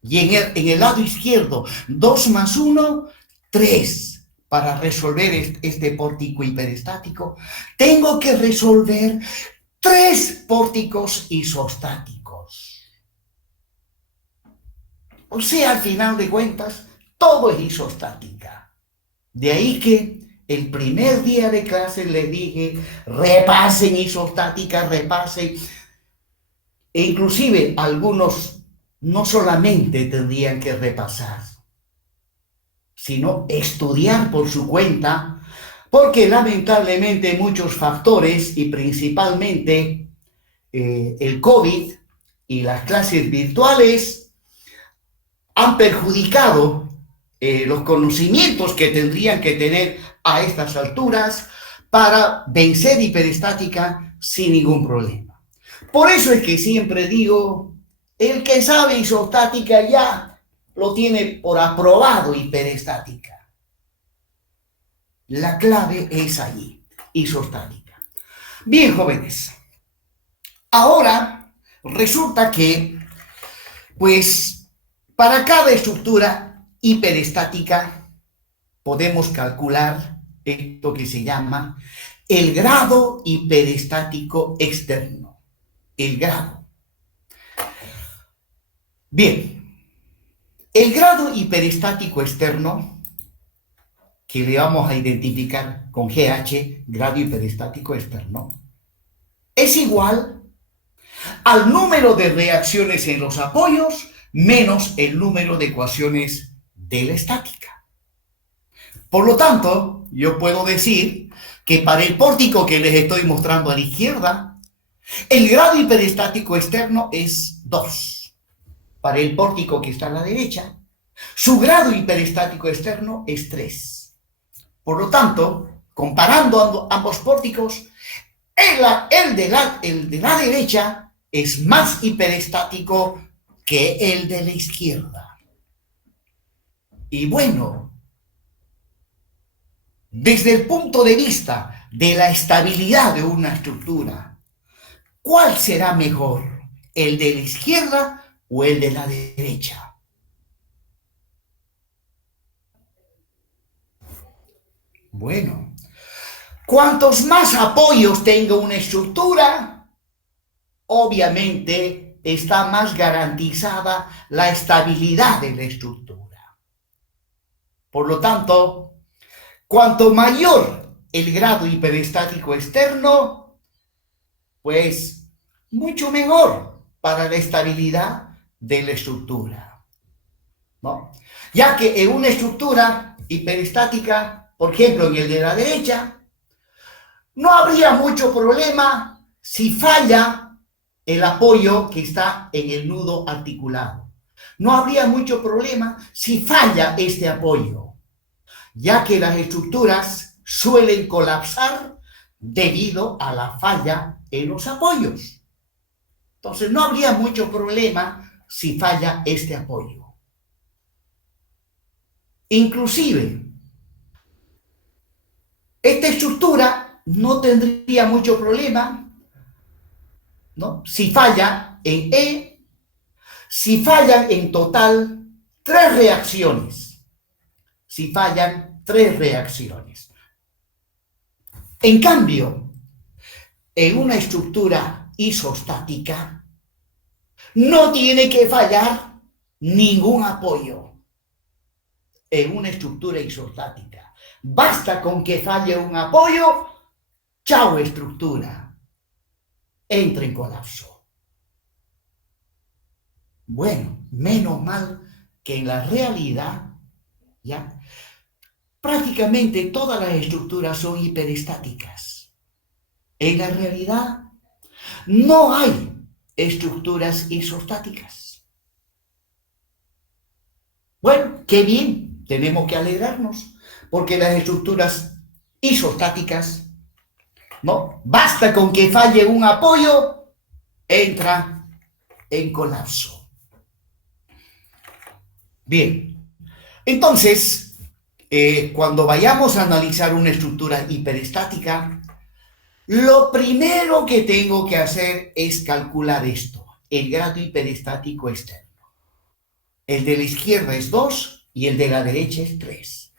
Y en el lado izquierdo, 2 más 1, 3. Para resolver este pórtico hiperestático, tengo que resolver 3 pórticos isostáticos. O sea, al final de cuentas, todo es isostática. De ahí que el primer día de clase les dije, repasen isostática, repasen. E inclusive algunos no solamente tendrían que repasar, sino estudiar por su cuenta, porque lamentablemente muchos factores, y principalmente el COVID y las clases virtuales, han perjudicado los conocimientos que tendrían que tener a estas alturas para vencer hiperestática sin ningún problema. Por eso es que siempre digo, el que sabe isostática ya lo tiene por aprobado hiperestática. La clave es allí, isostática. Bien, jóvenes, ahora resulta que, pues, para cada estructura hiperestática podemos calcular esto que se llama el grado hiperestático externo. El grado. Bien, el grado hiperestático externo, que le vamos a identificar con GH, grado hiperestático externo, es igual al número de reacciones en los apoyos menos el número de ecuaciones de la estática. Por lo tanto, yo puedo decir que para el pórtico que les estoy mostrando a la izquierda, el grado hiperestático externo es 2. Para el pórtico que está a la derecha, su grado hiperestático externo es 3. Por lo tanto, comparando ambos pórticos, el de la derecha es más hiperestático que el de la izquierda. Y bueno, desde el punto de vista de la estabilidad de una estructura, ¿cuál será mejor? ¿El de la izquierda o el de la derecha? Bueno, cuantos más apoyos tenga una estructura, obviamente está más garantizada la estabilidad de la estructura. Por lo tanto, cuanto mayor el grado hiperestático externo, pues mucho mejor para la estabilidad de la estructura, ¿no? Ya que en una estructura hiperestática, por ejemplo, en el de la derecha, no habría mucho problema si falla el apoyo que está en el nudo articulado. No habría mucho problema si falla este apoyo, ya que las estructuras suelen colapsar debido a la falla en los apoyos. Entonces no habría mucho problema si falla este apoyo. Inclusive, esta estructura no tendría mucho problema, ¿no? Si falla en E, si fallan en total 3 reacciones. Si fallan 3 reacciones. En cambio, en una estructura isostática, no tiene que fallar ningún apoyo. En una estructura isostática, basta con que falle un apoyo, chao estructura, entra en colapso. Bueno, menos mal que en la realidad, ¿ya?, prácticamente todas las estructuras son hiperestáticas. En la realidad no hay estructuras isostáticas. Bueno, qué bien, tenemos que alegrarnos, porque las estructuras isostáticas, ¿no?, basta con que falle un apoyo, entra en colapso. Bien, entonces, cuando vayamos a analizar una estructura hiperestática, lo primero que tengo que hacer es calcular esto, el grado hiperestático externo. El de la izquierda es 2 y el de la derecha es 3.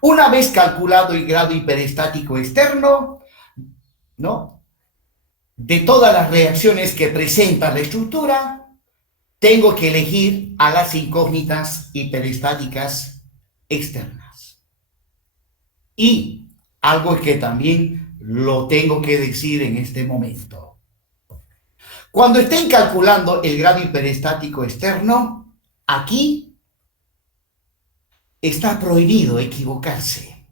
Una vez calculado el grado hiperestático externo, ¿no?, de todas las reacciones que presenta la estructura, tengo que elegir a las incógnitas hiperestáticas externas. Y algo que también lo tengo que decir en este momento. Cuando estén calculando el grado hiperestático externo, aquí está prohibido equivocarse.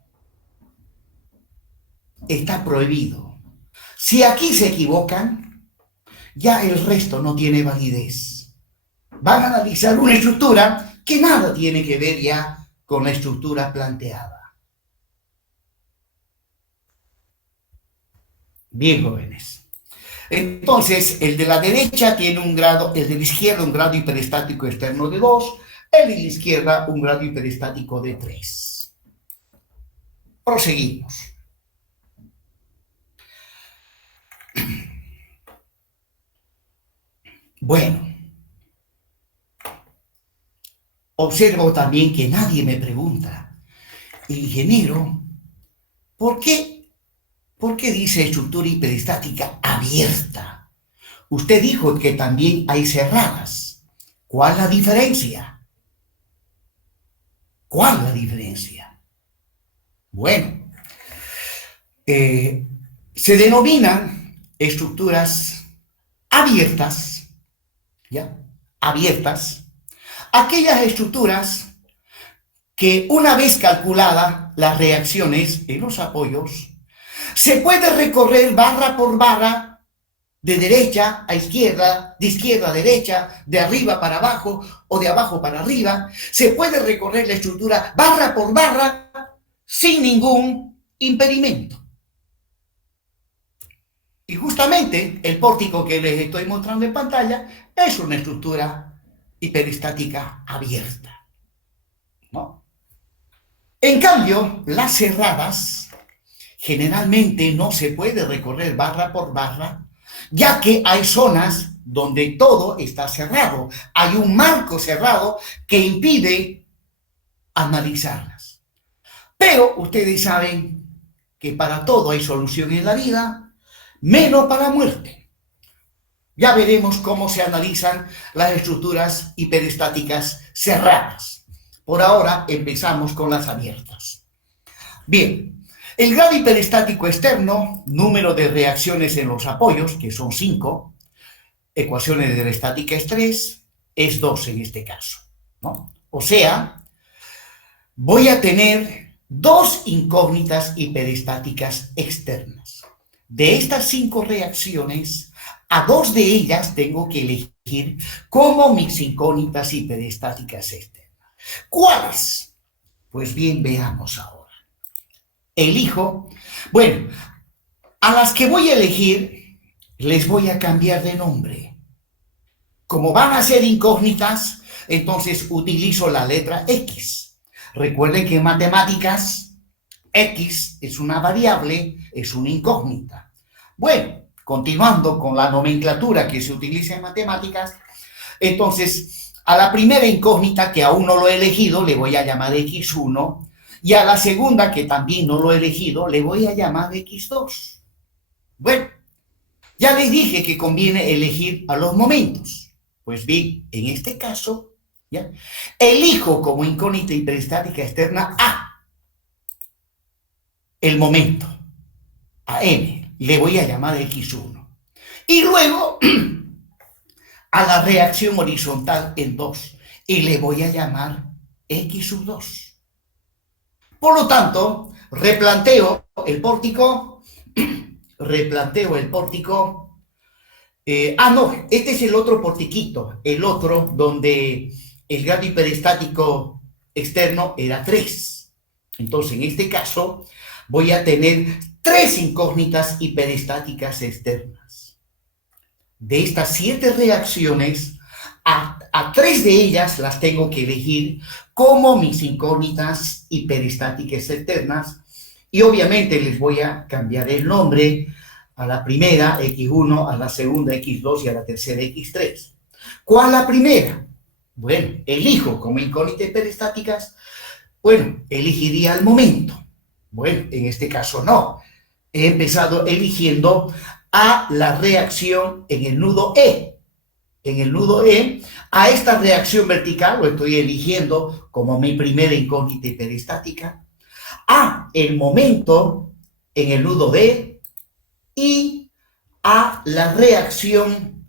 Está prohibido. Si aquí se equivocan, ya el resto no tiene validez. Van a analizar una estructura que nada tiene que ver ya con la estructura planteada. Bien, jóvenes. Entonces, el de la derecha tiene un grado, el de la izquierda un grado hiperestático externo de 2, el de la izquierda un grado hiperestático de 3. Proseguimos. Bueno, observo también que nadie me pregunta, el ingeniero, ¿por qué dice estructura hiperestática abierta? Usted dijo que también hay cerradas. ¿Cuál es la diferencia? ¿Cuál es la diferencia? Bueno, se denominan estructuras abiertas, ¿ya? Abiertas, aquellas estructuras que una vez calculadas las reacciones en los apoyos, se puede recorrer barra por barra, de derecha a izquierda, de izquierda a derecha, de arriba para abajo o de abajo para arriba. Se puede recorrer la estructura barra por barra sin ningún impedimento. Y justamente el pórtico que les estoy mostrando en pantalla es una estructura hiperestática abierta, ¿no? En cambio, las cerradas generalmente no se puede recorrer barra por barra, ya que hay zonas donde todo está cerrado. Hay un marco cerrado que impide analizarlas. Pero ustedes saben que para todo hay solución en la vida, menos para la muerte. Ya veremos cómo se analizan las estructuras hiperestáticas cerradas. Por ahora empezamos con las abiertas. Bien. El grado hiperestático externo, número de reacciones en los apoyos, que son 5, ecuaciones de la estática es 3, es 2 en este caso, ¿no? O sea, voy a tener 2 incógnitas hiperestáticas externas. de estas 5 reacciones, a 2 de ellas tengo que elegir como mis incógnitas hiperestáticas externas. ¿Cuáles? Pues bien, veamos ahora. Elijo, bueno, a las que voy a elegir les voy a cambiar de nombre. Como van a ser incógnitas, entonces utilizo la letra X. Recuerden que en matemáticas X es una variable, es una incógnita. Bueno, continuando con la nomenclatura que se utiliza en matemáticas, entonces a la primera incógnita que aún no lo he elegido le voy a llamar X1 y a la segunda que también no lo he elegido le voy a llamar X2. Bueno, ya les dije que conviene elegir a los momentos. Pues bien, en este caso, ¿ya? Elijo como incógnita hiperestática externa A, el momento, a M, le voy a llamar X1. Y luego a la reacción horizontal en 2, y le voy a llamar X2. Por lo tanto, replanteo el pórtico, no, este es el otro portiquito, el otro donde el grado hiperestático externo era 3. Entonces, en este caso, voy a tener 3 incógnitas hiperestáticas externas. De estas 7 reacciones, a 3 de ellas las tengo que elegir como mis incógnitas hiperestáticas externas y obviamente les voy a cambiar el nombre a la primera X1, a la segunda X2 y a la tercera X3. ¿Cuál la primera? Bueno, elijo como incógnitas hiperestáticas, bueno, elegiría el momento. Bueno, en este caso no. He empezado eligiendo a la reacción en el nudo E. En el nudo E, a esta reacción vertical lo estoy eligiendo como mi primera incógnita hiperestática. A el momento en el nudo D y a la reacción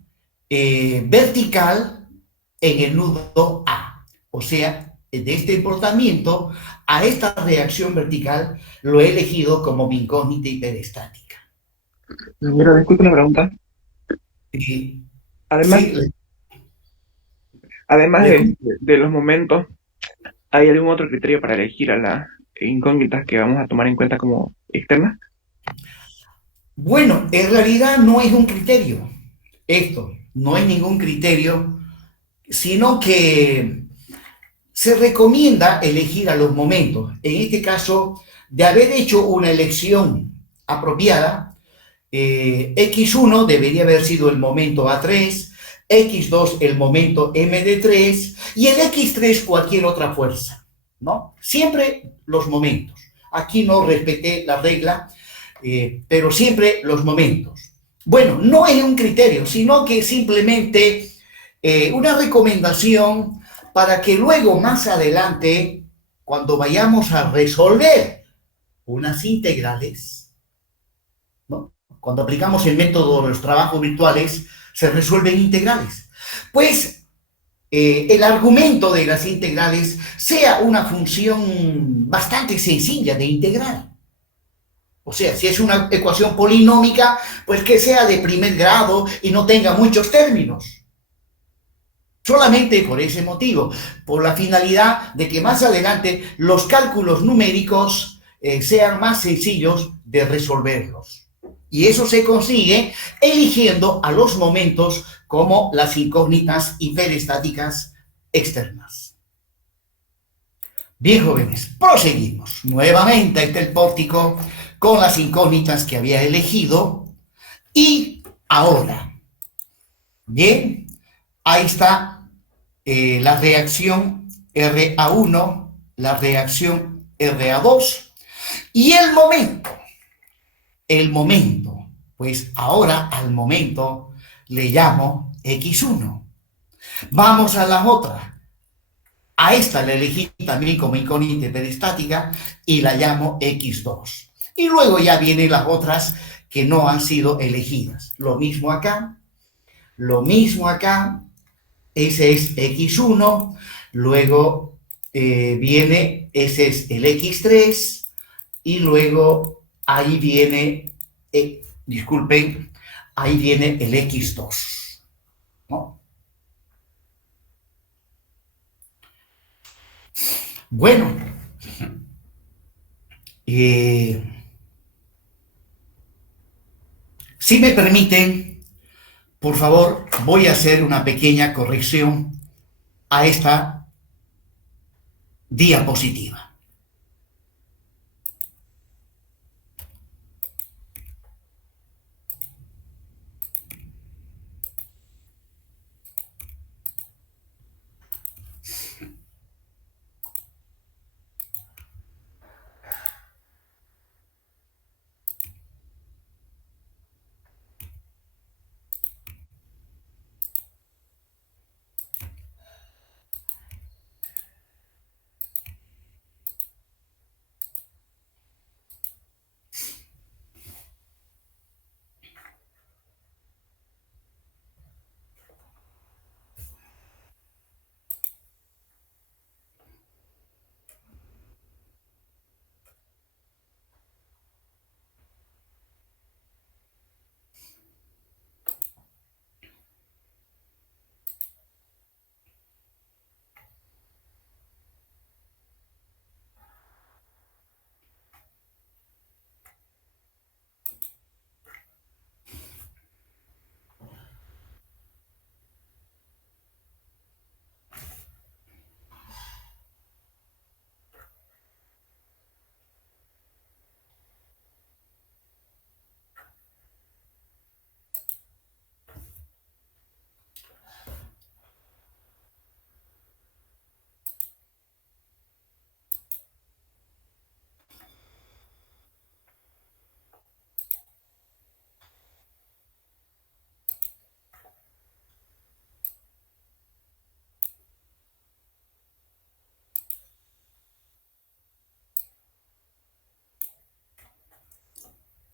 vertical en el nudo A. O sea, de este comportamiento, a esta reacción vertical lo he elegido como mi incógnita hiperestática. Pero disculpe una pregunta. Además, Sí, además de los momentos, ¿hay algún otro criterio para elegir a las incógnitas que vamos a tomar en cuenta como externas? bueno, en realidad no es un criterio. Esto no es ningún criterio, sino que se recomienda elegir a los momentos. En este caso, de haber hecho una elección apropiada, X1 debería haber sido el momento A3, X2 el momento MD3 y el X3 cualquier otra fuerza, ¿no? Siempre los momentos. Aquí no respeté la regla, pero siempre los momentos. Bueno, no es un criterio, sino que simplemente una recomendación para que luego, más adelante, cuando vayamos a resolver unas integrales, ¿no? Cuando aplicamos el método de los trabajos virtuales, se resuelven integrales. Pues el argumento de las integrales sea una función bastante sencilla de integrar. O sea, si es una ecuación polinómica, pues que sea de primer grado y no tenga muchos términos. Solamente por ese motivo, por la finalidad de que más adelante los cálculos numéricos sean más sencillos de resolverlos. Y eso se consigue eligiendo a los momentos como las incógnitas hiperestáticas externas. Bien, jóvenes, proseguimos. Nuevamente está el pórtico con las incógnitas que había elegido. Y ahora, bien, ahí está la reacción RA1, la reacción RA2 y el momento, pues ahora al momento le llamo X1. Vamos a la otra. A esta la elegí también como incógnita hiperestática y la llamo X2. Y luego ya vienen las otras que no han sido elegidas. Lo mismo acá, ese es X1, luego viene, ese es el X3, y luego ahí viene disculpen, ahí viene el X2, ¿no? Bueno, si me permiten, por favor, voy a hacer una pequeña corrección a esta diapositiva.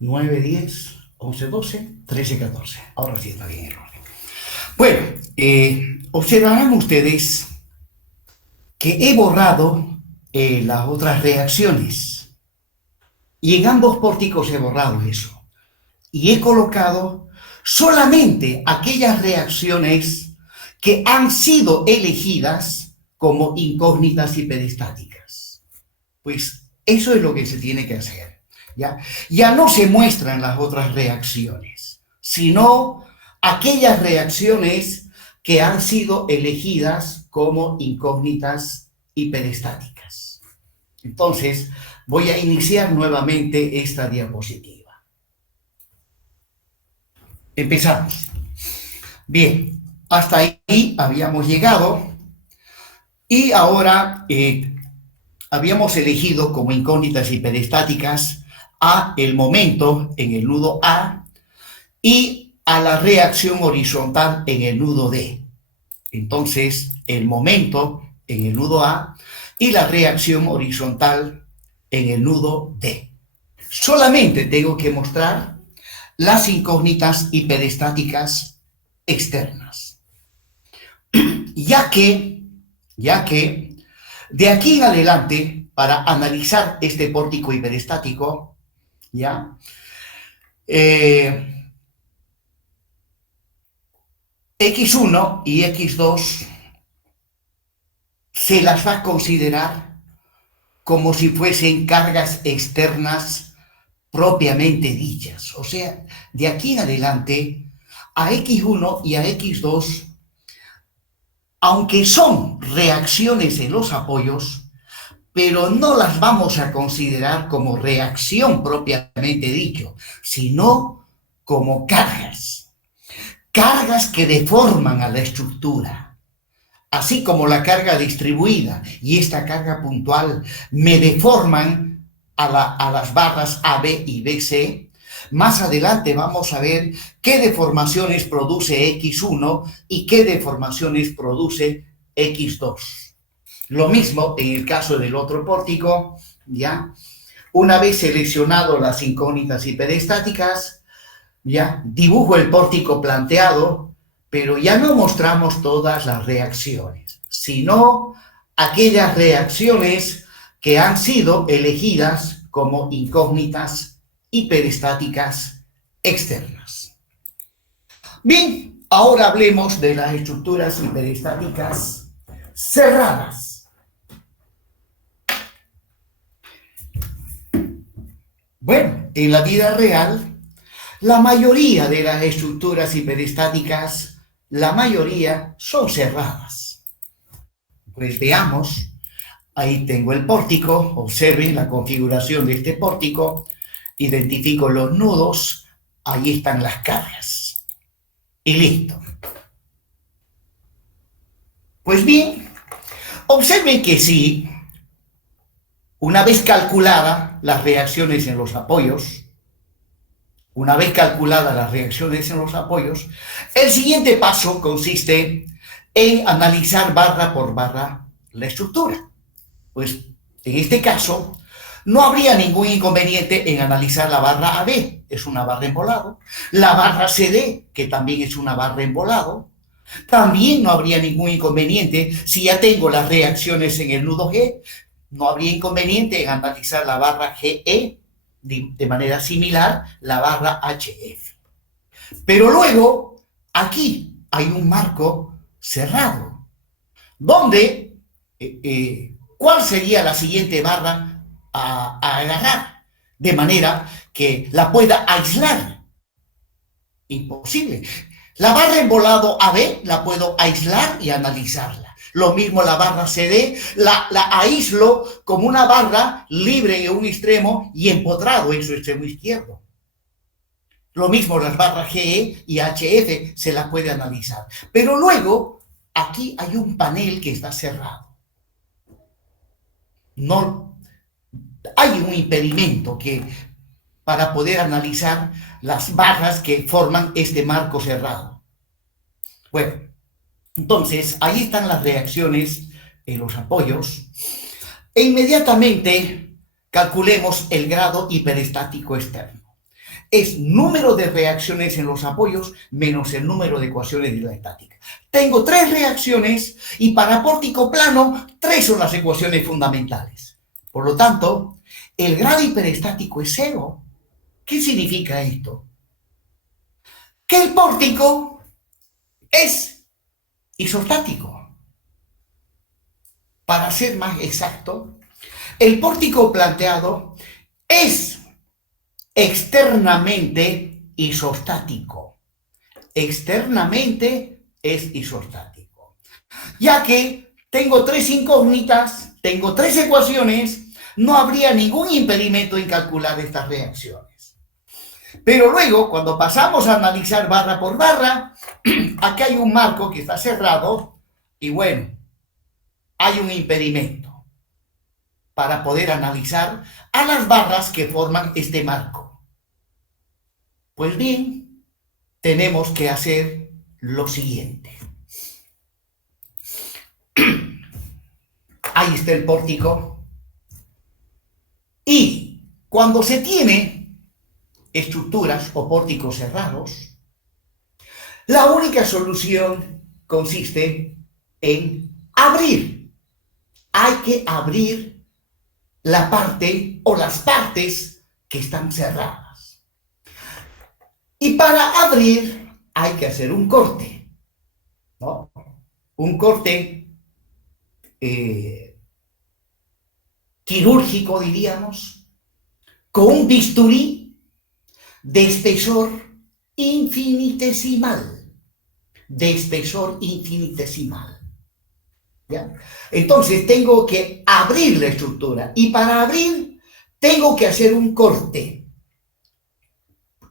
Nueve, 10, 11, 12, 13, 14. Ahora sí está bien el orden. Bueno, observarán ustedes que he borrado las otras reacciones. Y en ambos pórticos he borrado eso. Y he colocado solamente aquellas reacciones que han sido elegidas como incógnitas y peristáticas. Pues eso es lo que se tiene que hacer. Ya no se muestran las otras reacciones, sino aquellas reacciones que han sido elegidas como incógnitas y peristáticas. Entonces, voy a iniciar nuevamente esta diapositiva. Empezamos. Bien, hasta ahí habíamos llegado y ahora habíamos elegido como incógnitas y peristáticas a el momento en el nudo A y a la reacción horizontal en el nudo D. Entonces, el momento en el nudo A y la reacción horizontal en el nudo D. Solamente tengo que mostrar las incógnitas y peristáticas externas. Ya que de aquí en adelante, para analizar este pórtico hiperestático, ¿ya? X1 y X2 se las va a considerar como si fuesen cargas externas propiamente dichas. O sea, de aquí en adelante, a X1 y a X2, aunque son reacciones en los apoyos, pero no las vamos a considerar como reacción propiamente dicho, sino como cargas. Cargas que deforman a la estructura, así como la carga distribuida y esta carga puntual me deforman a las barras AB y BC. Más adelante vamos a ver qué deformaciones produce X1 y qué deformaciones produce X2. Lo mismo en el caso del otro pórtico, ¿ya? Una vez seleccionado las incógnitas y peristáticas, ya dibujo el pórtico planteado, pero ya no mostramos todas las reacciones, sino aquellas reacciones que han sido elegidas como incógnitas y peristáticas externas. Bien, ahora hablemos de las estructuras hiperestáticas cerradas. Bueno, en la vida real, la mayoría de las estructuras hiperestáticas, la mayoría son cerradas. Pues veamos, ahí tengo el pórtico, observen la configuración de este pórtico, identifico los nudos, ahí están las cargas. Y listo. Pues bien, observen que sí, una vez calculadas las reacciones en los apoyos, el siguiente paso consiste en analizar barra por barra la estructura. Pues en este caso, no habría ningún inconveniente en analizar la barra AB, es una barra en volado, la barra CD, que también es una barra en volado. También no habría ningún inconveniente si ya tengo las reacciones en el nudo G, no habría inconveniente en analizar la barra GE, de manera similar la barra HF. Pero luego, aquí hay un marco cerrado, donde, ¿cuál sería la siguiente barra a agarrar? De manera que la pueda aislar. Imposible. La barra en volado AB la puedo aislar y analizarla. Lo mismo la barra CD, la aíslo como una barra libre en un extremo y empotrado en su extremo izquierdo. Lo mismo las barras GE y HF se las puede analizar. Pero luego, aquí hay un panel que está cerrado. No hay un impedimento para poder analizar las barras que forman este marco cerrado. Bueno, entonces ahí están las reacciones en los apoyos e inmediatamente calculemos el grado hiperestático externo. Es número de reacciones en los apoyos menos el número de ecuaciones de la estática. Tengo 3 reacciones y para pórtico plano 3 son las ecuaciones fundamentales. Por lo tanto, el grado hiperestático es 0. ¿Qué significa esto? Que el pórtico es isostático. Para ser más exacto, el pórtico planteado es externamente isostático. Externamente es isostático. Ya que tengo 3 incógnitas, tengo 3 ecuaciones, no habría ningún impedimento en calcular estas reacciones. Pero luego, cuando pasamos a analizar barra por barra, aquí hay un marco que está cerrado y bueno, hay un impedimento para poder analizar a las barras que forman este marco. Pues bien, tenemos que hacer lo siguiente. Ahí está el pórtico. Y cuando se tiene estructuras o pórticos cerrados, la única solución consiste en abrir. Hay que abrir la parte o las partes que están cerradas. Y para abrir hay que hacer un corte, ¿no? Un corte quirúrgico, diríamos, con un bisturí de espesor infinitesimal. De espesor infinitesimal. ¿Ya? Entonces tengo que abrir la estructura y para abrir tengo que hacer un corte.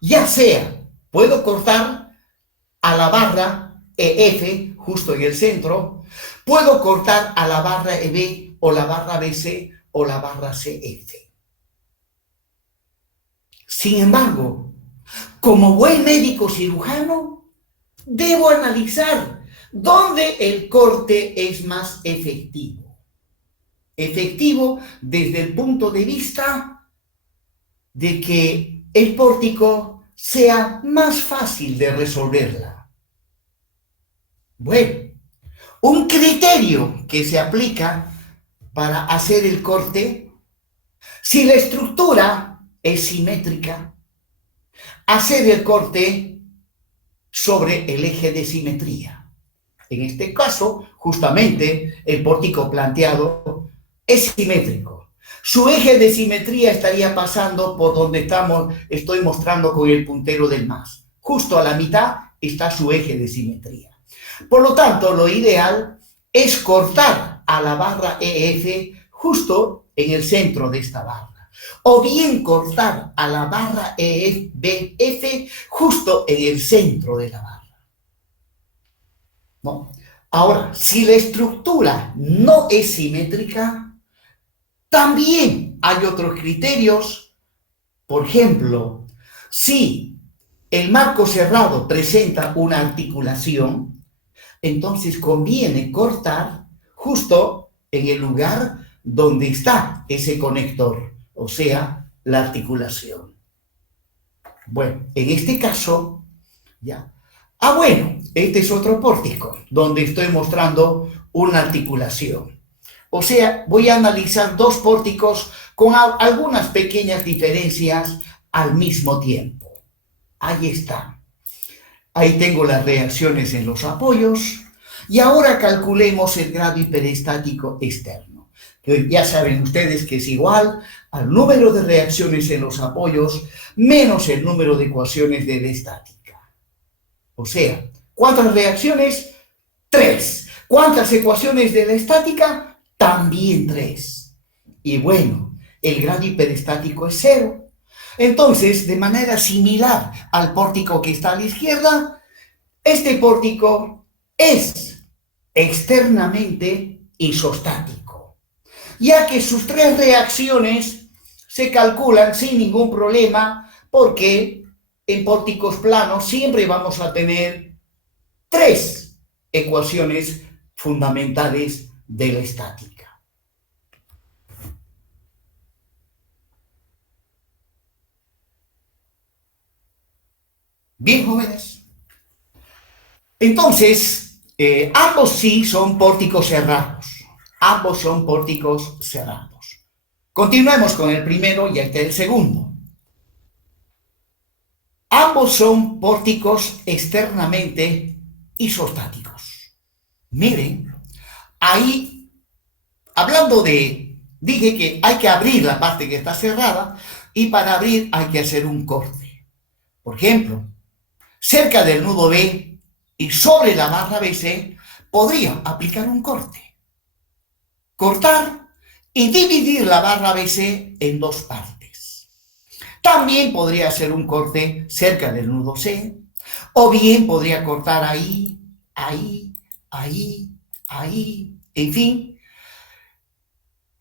Ya sea, puedo cortar a la barra EF justo en el centro, puedo cortar a la barra EB o la barra BC o la barra CF. Sin embargo, como buen médico cirujano, debo analizar dónde el corte es más efectivo. Efectivo desde el punto de vista de que el pórtico sea más fácil de resolverla. Bueno, un criterio que se aplica para hacer el corte, si la estructura es simétrica, hacer el corte sobre el eje de simetría. En este caso, justamente, el pórtico planteado es simétrico. Su eje de simetría estaría pasando por donde estoy mostrando con el puntero del más. Justo a la mitad está su eje de simetría. Por lo tanto, lo ideal es cortar a la barra EF justo en el centro de esta barra, o bien cortar a la barra EF justo en el centro de la barra. ¿No? Ahora, si la estructura no es simétrica, también hay otros criterios. Por ejemplo, si el marco cerrado presenta una articulación, entonces conviene cortar justo en el lugar donde está ese conector, o sea, la articulación. Bueno, en este caso, ya. Bueno, este es otro pórtico donde estoy mostrando una articulación. O sea, voy a analizar dos pórticos con algunas pequeñas diferencias al mismo tiempo. Ahí está. Ahí tengo las reacciones en los apoyos. Y ahora calculemos el grado hiperestático externo, que ya saben ustedes que es igual al número de reacciones en los apoyos menos el número de ecuaciones de la estática. O sea, ¿cuántas reacciones? 3. ¿Cuántas ecuaciones de la estática? También 3. Y bueno, el grado hiperestático es 0. Entonces, de manera similar al pórtico que está a la izquierda, este pórtico es externamente isostático, ya que sus 3 reacciones se calculan sin ningún problema, porque en pórticos planos siempre vamos a tener 3 ecuaciones fundamentales de la estática. Bien, jóvenes. Entonces, ambos sí son pórticos cerrados. Ambos son pórticos cerrados. Continuemos con el primero y el segundo. Ambos son pórticos externamente isostáticos. Miren, ahí, hablando dije que hay que abrir la parte que está cerrada, y para abrir hay que hacer un corte. Por ejemplo, cerca del nudo B y sobre la barra BC, podría aplicar un corte. Cortar y dividir la barra BC en 2 partes. También podría hacer un corte cerca del nudo C, o bien podría cortar ahí, en fin.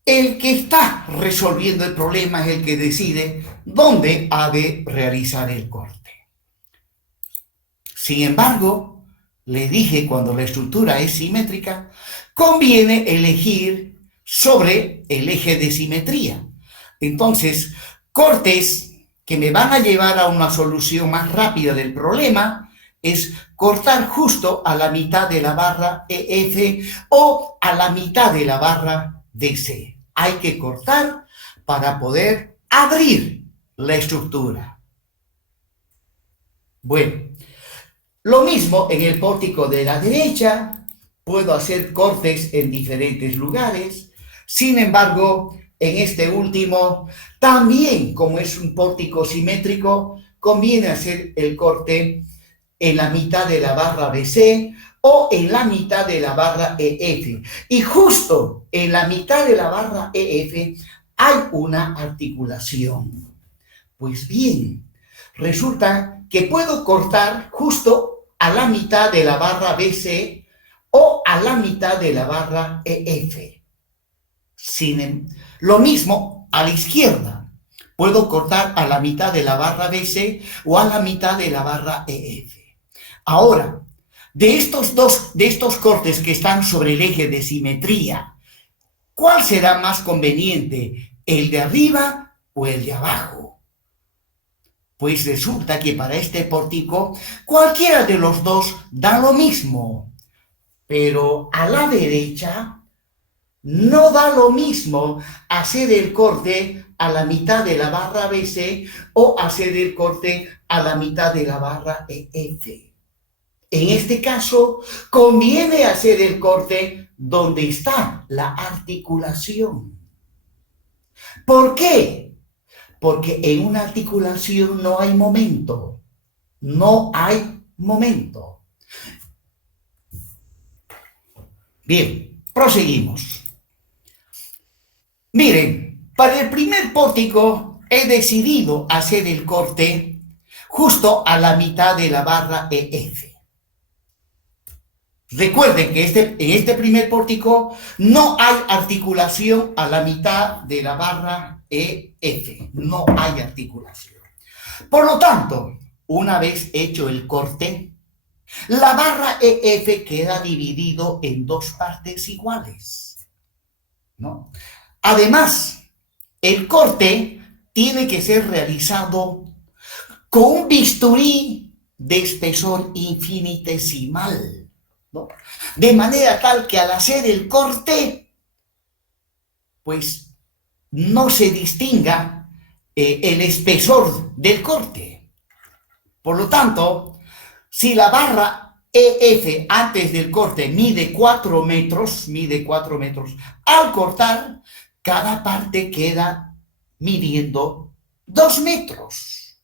El que está resolviendo el problema es el que decide dónde ha de realizar el corte. Sin embargo, le dije, cuando la estructura es simétrica, conviene elegir sobre el eje de simetría. Entonces, cortes que me van a llevar a una solución más rápida del problema es cortar justo a la mitad de la barra EF o a la mitad de la barra DC. Hay que cortar para poder abrir la estructura. Bueno, lo mismo en el pórtico de la derecha, puedo hacer cortes en diferentes lugares. Sin embargo, en este último, también como es un pórtico simétrico, conviene hacer el corte en la mitad de la barra BC o en la mitad de la barra EF. Y justo en la mitad de la barra EF hay una articulación. Pues bien, resulta que puedo cortar justo a la mitad de la barra BC o a la mitad de la barra EF. Lo mismo a la izquierda. Puedo cortar a la mitad de la barra BC o a la mitad de la barra EF. Ahora, de estos cortes que están sobre el eje de simetría, ¿cuál será más conveniente? ¿El de arriba o el de abajo? Pues resulta que para este pórtico cualquiera de los dos da lo mismo, pero a la derecha no da lo mismo hacer el corte a la mitad de la barra BC o hacer el corte a la mitad de la barra EF. En este caso, conviene hacer el corte donde está la articulación. ¿Por qué? Porque en una articulación no hay momento. No hay momento. Bien, proseguimos. Miren, para el primer pórtico he decidido hacer el corte justo a la mitad de la barra EF. Recuerden que en este primer pórtico no hay articulación a la mitad de la barra EF. No hay articulación. Por lo tanto, una vez hecho el corte, la barra EF queda dividido en dos partes iguales, ¿no? Además, el corte tiene que ser realizado con un bisturí de espesor infinitesimal, ¿no? De manera tal que al hacer el corte, pues no se distinga el espesor del corte. Por lo tanto, si la barra EF antes del corte mide 4 metros, al cortar, cada parte queda midiendo 2 metros.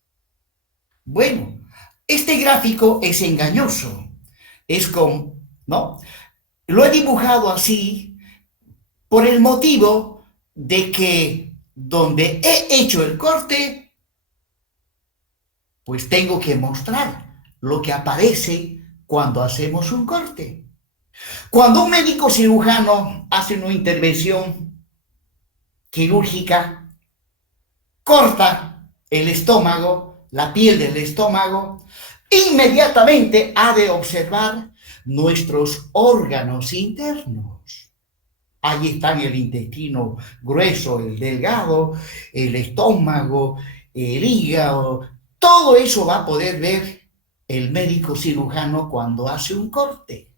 Bueno, este gráfico es engañoso. Es como, ¿no? Lo he dibujado así por el motivo de que donde he hecho el corte, pues tengo que mostrar lo que aparece cuando hacemos un corte. Cuando un médico cirujano hace una intervención quirúrgica, corta el estómago, la piel del estómago, inmediatamente ha de observar nuestros órganos internos. Ahí están el intestino grueso, el delgado, el estómago, el hígado. Todo eso va a poder ver el médico cirujano cuando hace un corte.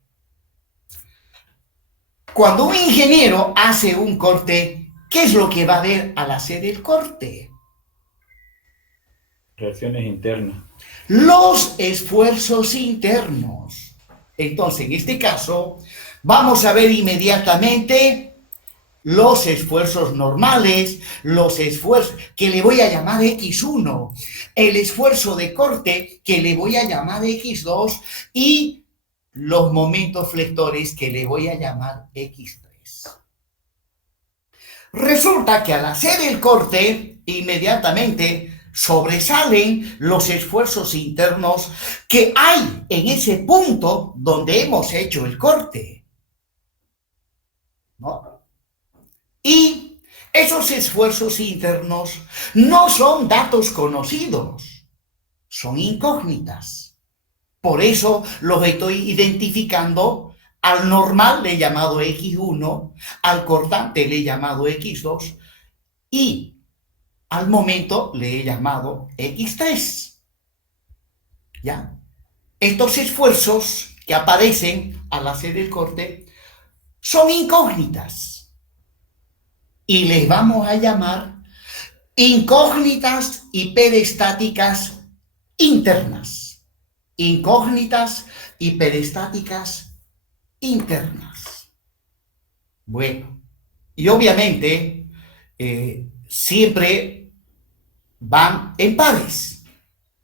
Cuando un ingeniero hace un corte, ¿qué es lo que va a ver al hacer el corte? Reacciones internas. Los esfuerzos internos. Entonces, en este caso, vamos a ver inmediatamente los esfuerzos normales, los esfuerzos que le voy a llamar X1, el esfuerzo de corte que le voy a llamar X2 y los momentos flectores que le voy a llamar X3. Resulta que al hacer el corte, inmediatamente sobresalen los esfuerzos internos que hay en ese punto donde hemos hecho el corte, ¿no? Y esos esfuerzos internos no son datos conocidos, son incógnitas. Por eso los estoy identificando. Al normal le he llamado X1, al cortante le he llamado X2 y al momento le he llamado X3. ¿Ya? Estos esfuerzos que aparecen al hacer el corte son incógnitas y les vamos a llamar incógnitas hiperestáticas internas. Incógnitas hiperestáticas internas. Bueno, y obviamente siempre van en pares,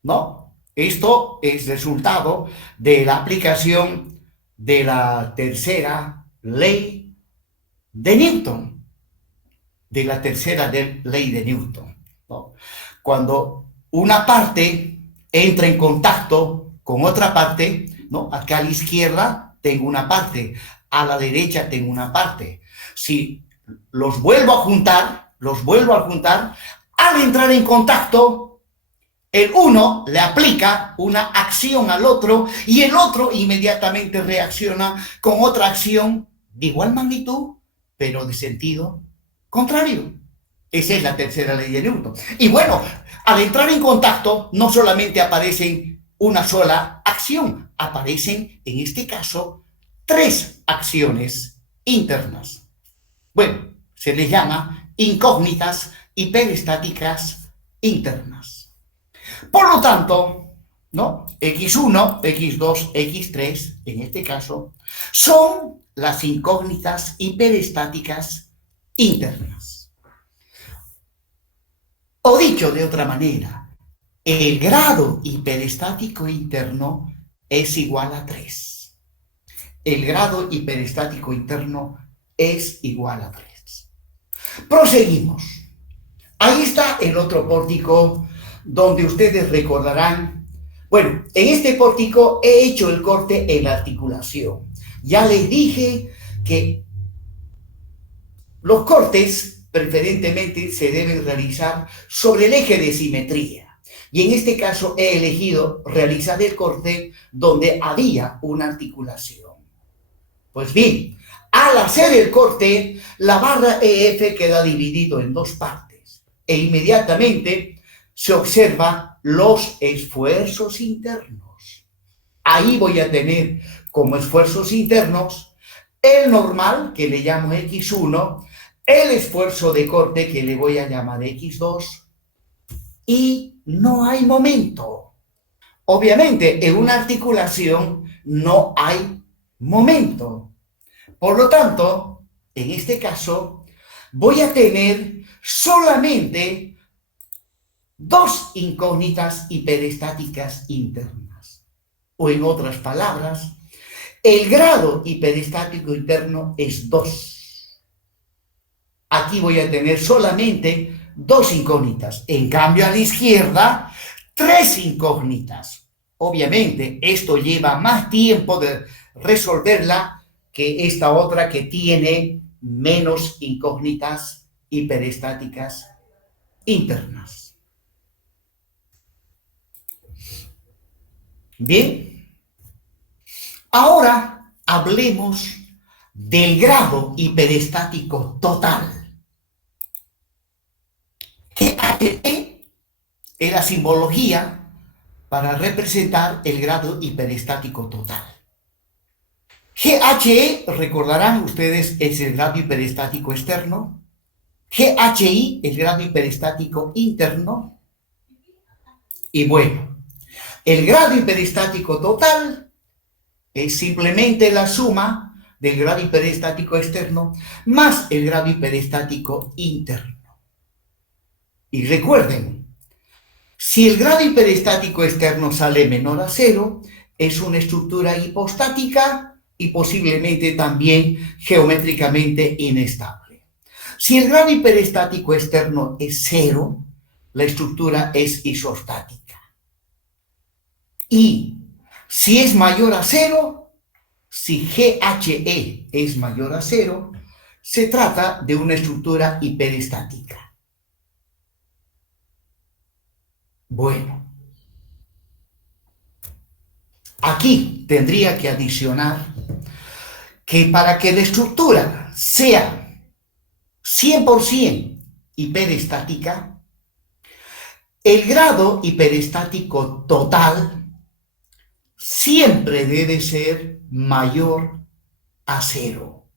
¿no? Esto es resultado de la aplicación de la tercera ley de Newton, ¿no? Cuando una parte entra en contacto con otra parte, ¿no? Acá a la izquierda tengo una parte, a la derecha tengo una parte. Si los vuelvo a juntar, al entrar en contacto, el uno le aplica una acción al otro y el otro inmediatamente reacciona con otra acción de igual magnitud, pero de sentido contrario. Esa es la tercera ley de Newton. Y bueno, al entrar en contacto, no solamente aparecen una sola acción, aparecen, en este caso, 3 acciones internas. Bueno, se les llama incógnitas hiperestáticas internas. Por lo tanto, ¿no? X1, X2, X3, en este caso, son las incógnitas hiperestáticas internas. O dicho de otra manera, el grado hiperestático interno es igual a 3. El grado hiperestático interno es igual a 3. Proseguimos. Ahí está el otro pórtico donde ustedes recordarán. Bueno, en este pórtico he hecho el corte en la articulación. Ya les dije que los cortes preferentemente se deben realizar sobre el eje de simetría. Y en este caso he elegido realizar el corte donde había una articulación. Pues bien, al hacer el corte, la barra EF queda dividido en dos partes e inmediatamente se observa los esfuerzos internos. Ahí voy a tener como esfuerzos internos el normal, que le llamo X1, el esfuerzo de corte, que le voy a llamar X2, y no hay momento. Obviamente, en una articulación no hay momento. Por lo tanto, en este caso, voy a tener solamente dos incógnitas hiperestáticas internas. O en otras palabras, el grado hiperestático interno es 2. Aquí voy a tener solamente dos incógnitas. En cambio, a la izquierda, tres incógnitas. Obviamente, esto lleva más tiempo de resolverla que esta otra que tiene menos incógnitas hiperestáticas internas. Bien, ahora hablemos del grado hiperestático total. GHE es la simbología para representar el grado hiperestático total. GHE, recordarán ustedes, es el grado hiperestático externo. GHI, el grado hiperestático interno. Y bueno, el grado hiperestático total es simplemente la suma del grado hiperestático externo más el grado hiperestático interno. Y recuerden, si el grado hiperestático externo sale menor a 0, es una estructura hipostática y posiblemente también geométricamente inestable. Si el grado hiperestático externo es 0, la estructura es isostática. Y si es mayor a 0, si GHE es mayor a 0, se trata de una estructura hiperestática. Bueno, aquí tendría que adicionar que para que la estructura sea 100% hiperestática, el grado hiperestático total siempre debe ser mayor a 0.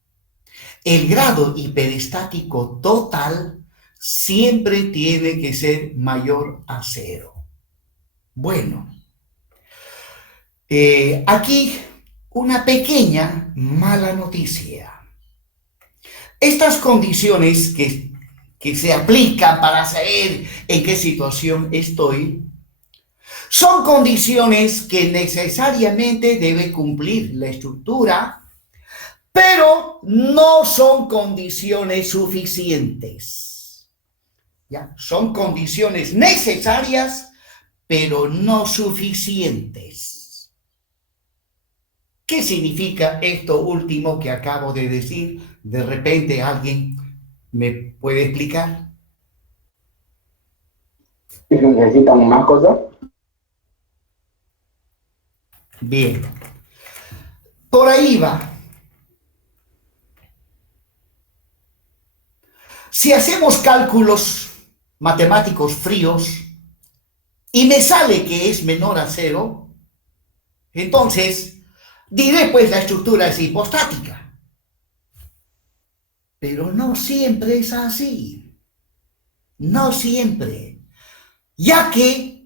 El grado hiperestático total siempre tiene que ser mayor a 0. Bueno, aquí una pequeña mala noticia. Estas condiciones que se aplican para saber en qué situación estoy, son condiciones que necesariamente debe cumplir la estructura, pero no son condiciones suficientes. ¿Ya? Son condiciones necesarias, pero no suficientes. ¿Qué significa esto último que acabo de decir? De repente alguien me puede explicar. ¿Y si necesitan más cosas? Bien. Por ahí va. Si hacemos cálculos matemáticos fríos y me sale que es menor a 0, entonces diré pues la estructura es hipostática. Pero no siempre es así. No siempre. Ya que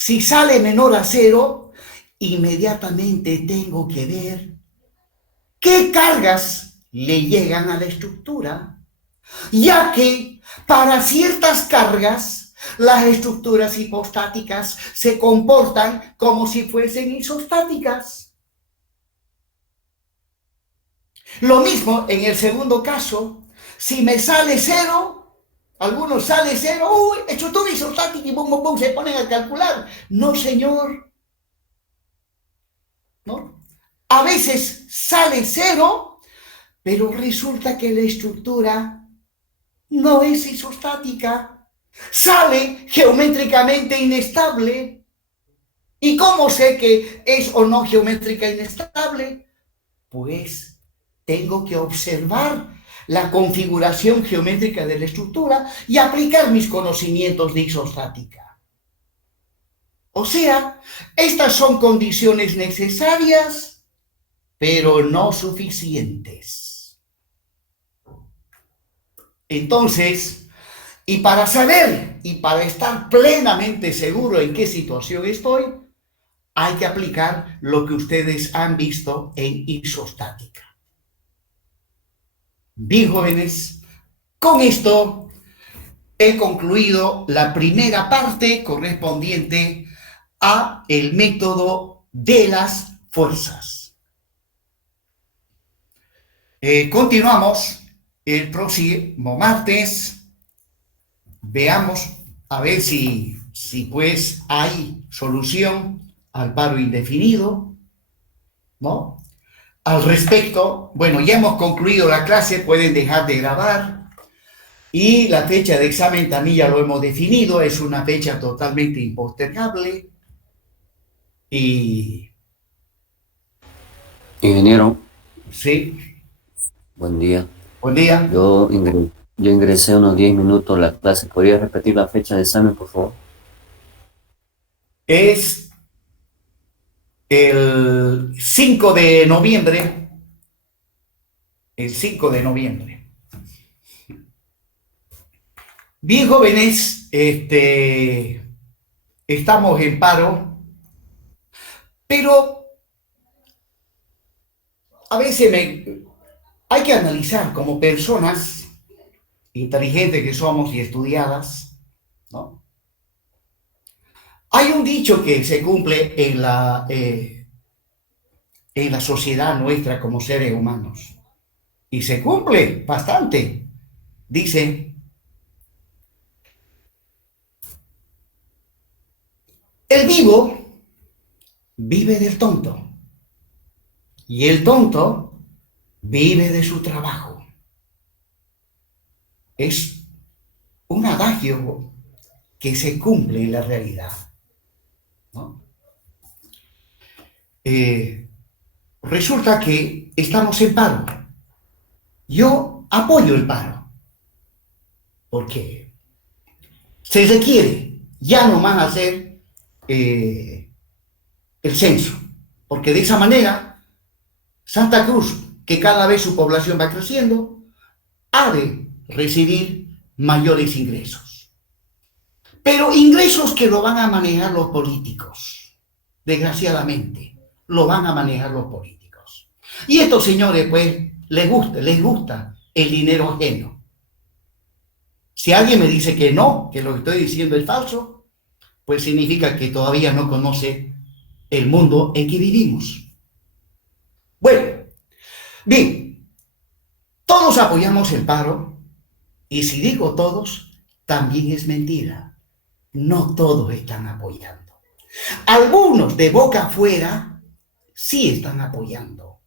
Si sale menor a 0, inmediatamente tengo que ver qué cargas le llegan a la estructura, ya que para ciertas cargas las estructuras hipostáticas se comportan como si fuesen isostáticas. Lo mismo en el segundo caso, si me sale 0, algunos sale 0, uy, estructura isostática y bum, bum, bum, se ponen a calcular. No, señor. ¿No? A veces sale 0, pero resulta que la estructura no es isostática. Sale geométricamente inestable. ¿Y cómo sé que es o no geométrica inestable? Pues tengo que observar la configuración geométrica de la estructura y aplicar mis conocimientos de isostática. O sea, estas son condiciones necesarias, pero no suficientes. Entonces, y para saber y para estar plenamente seguro en qué situación estoy, hay que aplicar lo que ustedes han visto en isostática. Bien, jóvenes, con esto he concluido la primera parte correspondiente a el método de las fuerzas. Continuamos el próximo martes. Veamos a ver si pues hay solución al paro indefinido, ¿no? Al respecto, bueno, ya hemos concluido la clase, pueden dejar de grabar. Y la fecha de examen también ya lo hemos definido, es una fecha totalmente impostergable. Y... Ingeniero, sí, buen día. buen día. Yo ingresé unos 10 minutos a la clase. ¿Podría repetir la fecha de examen, por favor? Es el 5 de noviembre. El 5 de noviembre. Bien, jóvenes, estamos en paro, pero a veces hay que analizar como personas inteligentes que somos y estudiadas, ¿no? Hay un dicho que se cumple en la sociedad nuestra como seres humanos, y se cumple bastante. Dice: el vivo vive del tonto y el tonto vive de su trabajo. Es un adagio que se cumple en la realidad, ¿no? Resulta que estamos en paro. Yo apoyo el paro porque se requiere ya no más hacer el censo, porque de esa manera Santa Cruz, que cada vez su población va creciendo, ha de recibir mayores ingresos. Pero ingresos que lo van a manejar los políticos, desgraciadamente, lo van a manejar los políticos. Y estos señores, pues, les gusta el dinero ajeno. Si alguien me dice que no, que lo que estoy diciendo es falso, pues significa que todavía no conoce el mundo en que vivimos. Bueno, bien, todos apoyamos el paro, y si digo todos, también es mentira. No todos están apoyando. Algunos de boca afuera sí están apoyando,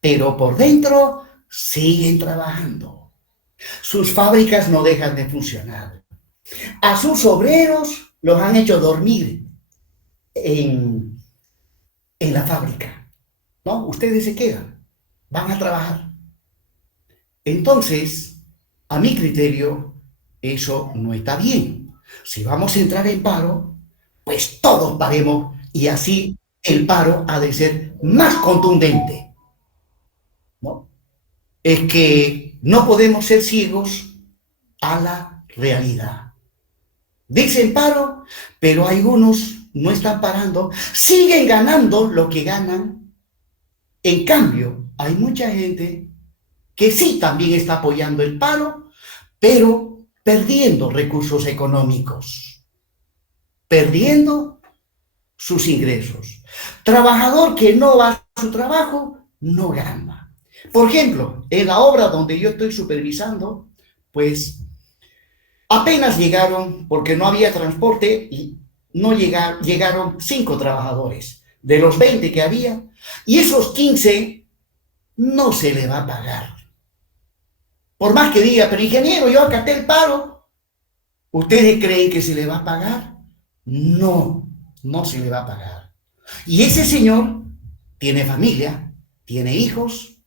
pero por dentro siguen trabajando. Sus fábricas no dejan de funcionar. A sus obreros los han hecho dormir en la fábrica, ¿no? Ustedes se quedan, van a trabajar. Entonces, a mi criterio, eso no está bien. Si vamos a entrar en paro, pues todos paremos, y así el paro ha de ser más contundente, ¿no? Es que no podemos ser ciegos a la realidad. Dicen paro, pero hay unos no están parando, siguen ganando lo que ganan. En cambio, hay mucha gente que sí también está apoyando el paro, pero perdiendo recursos económicos, perdiendo sus ingresos. Trabajador que no va a su trabajo, no gana. Por ejemplo, en la obra donde yo estoy supervisando, pues apenas llegaron, porque no había transporte, y no llegaron 5 trabajadores de los 20 que había, y esos 15 no se le va a pagar. Por más que diga, pero ingeniero, yo acaté el paro, ¿ustedes creen que se le va a pagar? No, no se le va a pagar. Y ese señor tiene familia, tiene hijos,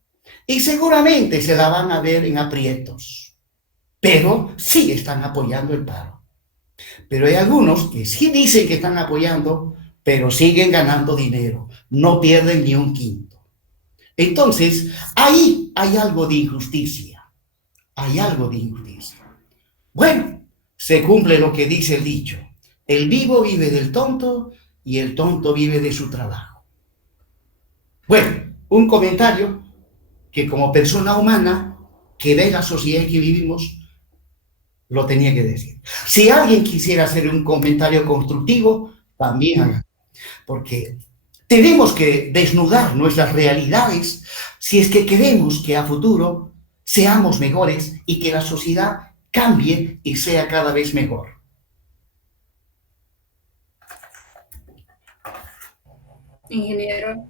y seguramente se la van a ver en aprietos, pero sí están apoyando el paro. Pero hay algunos que sí dicen que están apoyando, pero siguen ganando dinero, no pierden ni un quinto. Entonces, ahí hay algo de injusticia, hay algo de injusticia. Bueno, se cumple lo que dice el dicho, el vivo vive del tonto y el tonto vive de su trabajo. Bueno, un comentario que como persona humana que ve la sociedad en que vivimos, lo tenía que decir. Si alguien quisiera hacer un comentario constructivo, también haga, porque tenemos que desnudar nuestras realidades si es que queremos que a futuro seamos mejores y que la sociedad cambie y sea cada vez mejor. Ingeniero,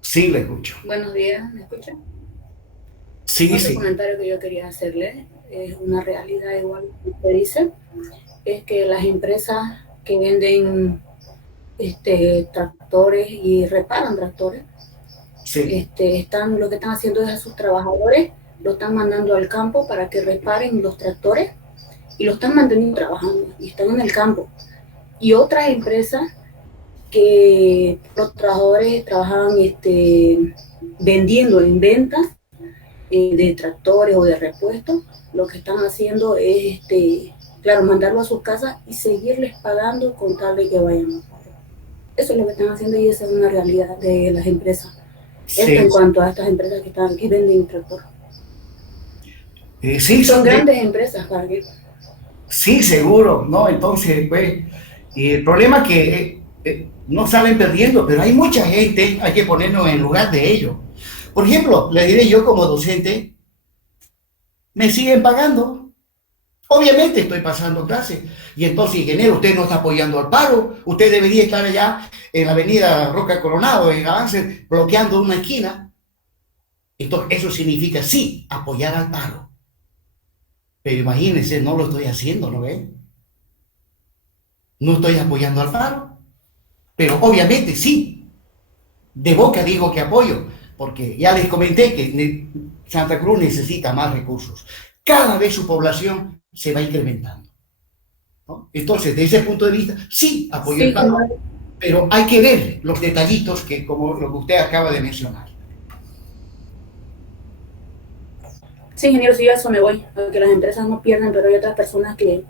Sí, le escucho. buenos días, ¿me escucha? Sí, Otro sí. comentario que yo quería hacerle es una realidad igual que usted dice, es que las empresas que venden tractores y reparan tractores, Sí, lo que están haciendo es a sus trabajadores, lo están mandando al campo para que reparen los tractores y lo están manteniendo trabajando y están en el campo. Y otras empresas que los trabajadores trabajaban vendiendo en ventas de tractores o de repuestos, lo que están haciendo es, claro, mandarlo a sus casas y seguirles pagando con tal de que vayan a pagar. Eso es lo que están haciendo y esa es una realidad de las empresas. Esto sí, en cuanto a estas empresas que venden tractores. sí, Son grandes empresas para que... sí, seguro, ¿no? Entonces, pues, y el problema es que no salen perdiendo, pero hay mucha gente, hay que ponernos en lugar de ellos. Por ejemplo, le diré yo como docente, me siguen pagando. Obviamente estoy pasando clases. Y entonces, ingeniero, usted no está apoyando al paro, usted debería estar allá en la avenida Roca Coronado, en Avance, bloqueando una esquina. Entonces, eso significa, sí, apoyar al paro. Pero imagínense, no lo estoy haciendo, ¿no ven? No estoy apoyando al paro. Pero obviamente sí, de boca digo que apoyo, porque ya les comenté que Santa Cruz necesita más recursos. Cada vez su población se va incrementando, ¿no? Entonces, desde ese punto de vista, sí, apoyo el paro, pero hay que ver los detallitos que, como lo que usted acaba de mencionar. Sí, ingeniero, sí, a eso me voy, a que las empresas no pierden, pero hay otras personas que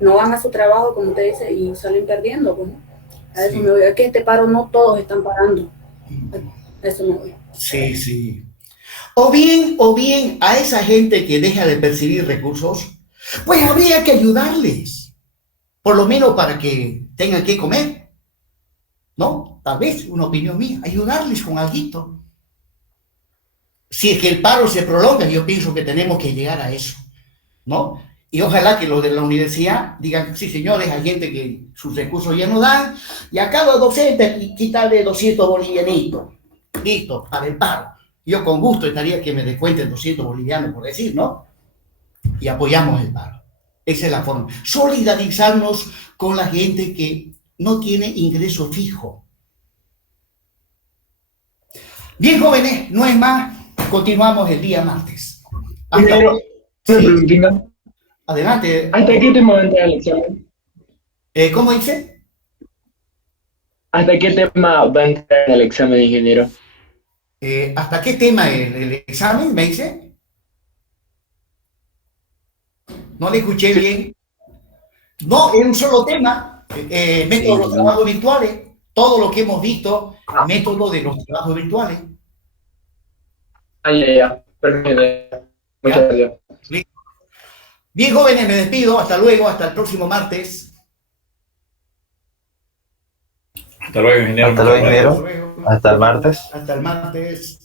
no van a su trabajo, como usted dice, y salen perdiendo, pues, ¿no? A eso Sí. me voy. Es que este paro no todos están parando. A eso me voy. Sí, sí. O bien a esa gente que deja de percibir recursos, pues habría que ayudarles, por lo menos para que tengan que comer, ¿no? Tal vez, una opinión mía, ayudarles con alguito. Si es que el paro se prolonga, yo pienso que tenemos que llegar a eso, ¿no? Y ojalá que los de la universidad digan, sí, señores, hay gente que sus recursos ya no dan, y a cada docente quitarle 200 bolivianitos, listo, para el paro. Yo con gusto estaría que me descuenten 200 bolivianos, por decir, ¿no? Y apoyamos el paro. Esa es la forma. Solidarizarnos con la gente que no tiene ingreso fijo. Bien, jóvenes, no es más, continuamos el día martes. Hasta Ingeniero, hoy. una Sí, preguntita. adelante. ¿Hasta qué tema va a entrar el examen? ¿Cómo dice? ¿Hasta qué tema va a entrar el examen de ingeniero? ¿Hasta qué tema el examen, me dice? No le escuché bien. No, es un solo tema. Método de los trabajos virtuales, todo lo que hemos visto, método de los trabajos virtuales. Ya. Perfecto. Muchas gracias. Bien, jóvenes, me despido. Hasta luego, hasta el próximo martes. Hasta luego, ingeniero. Hasta luego, ingeniero. Hasta luego. Hasta el martes. Hasta el martes.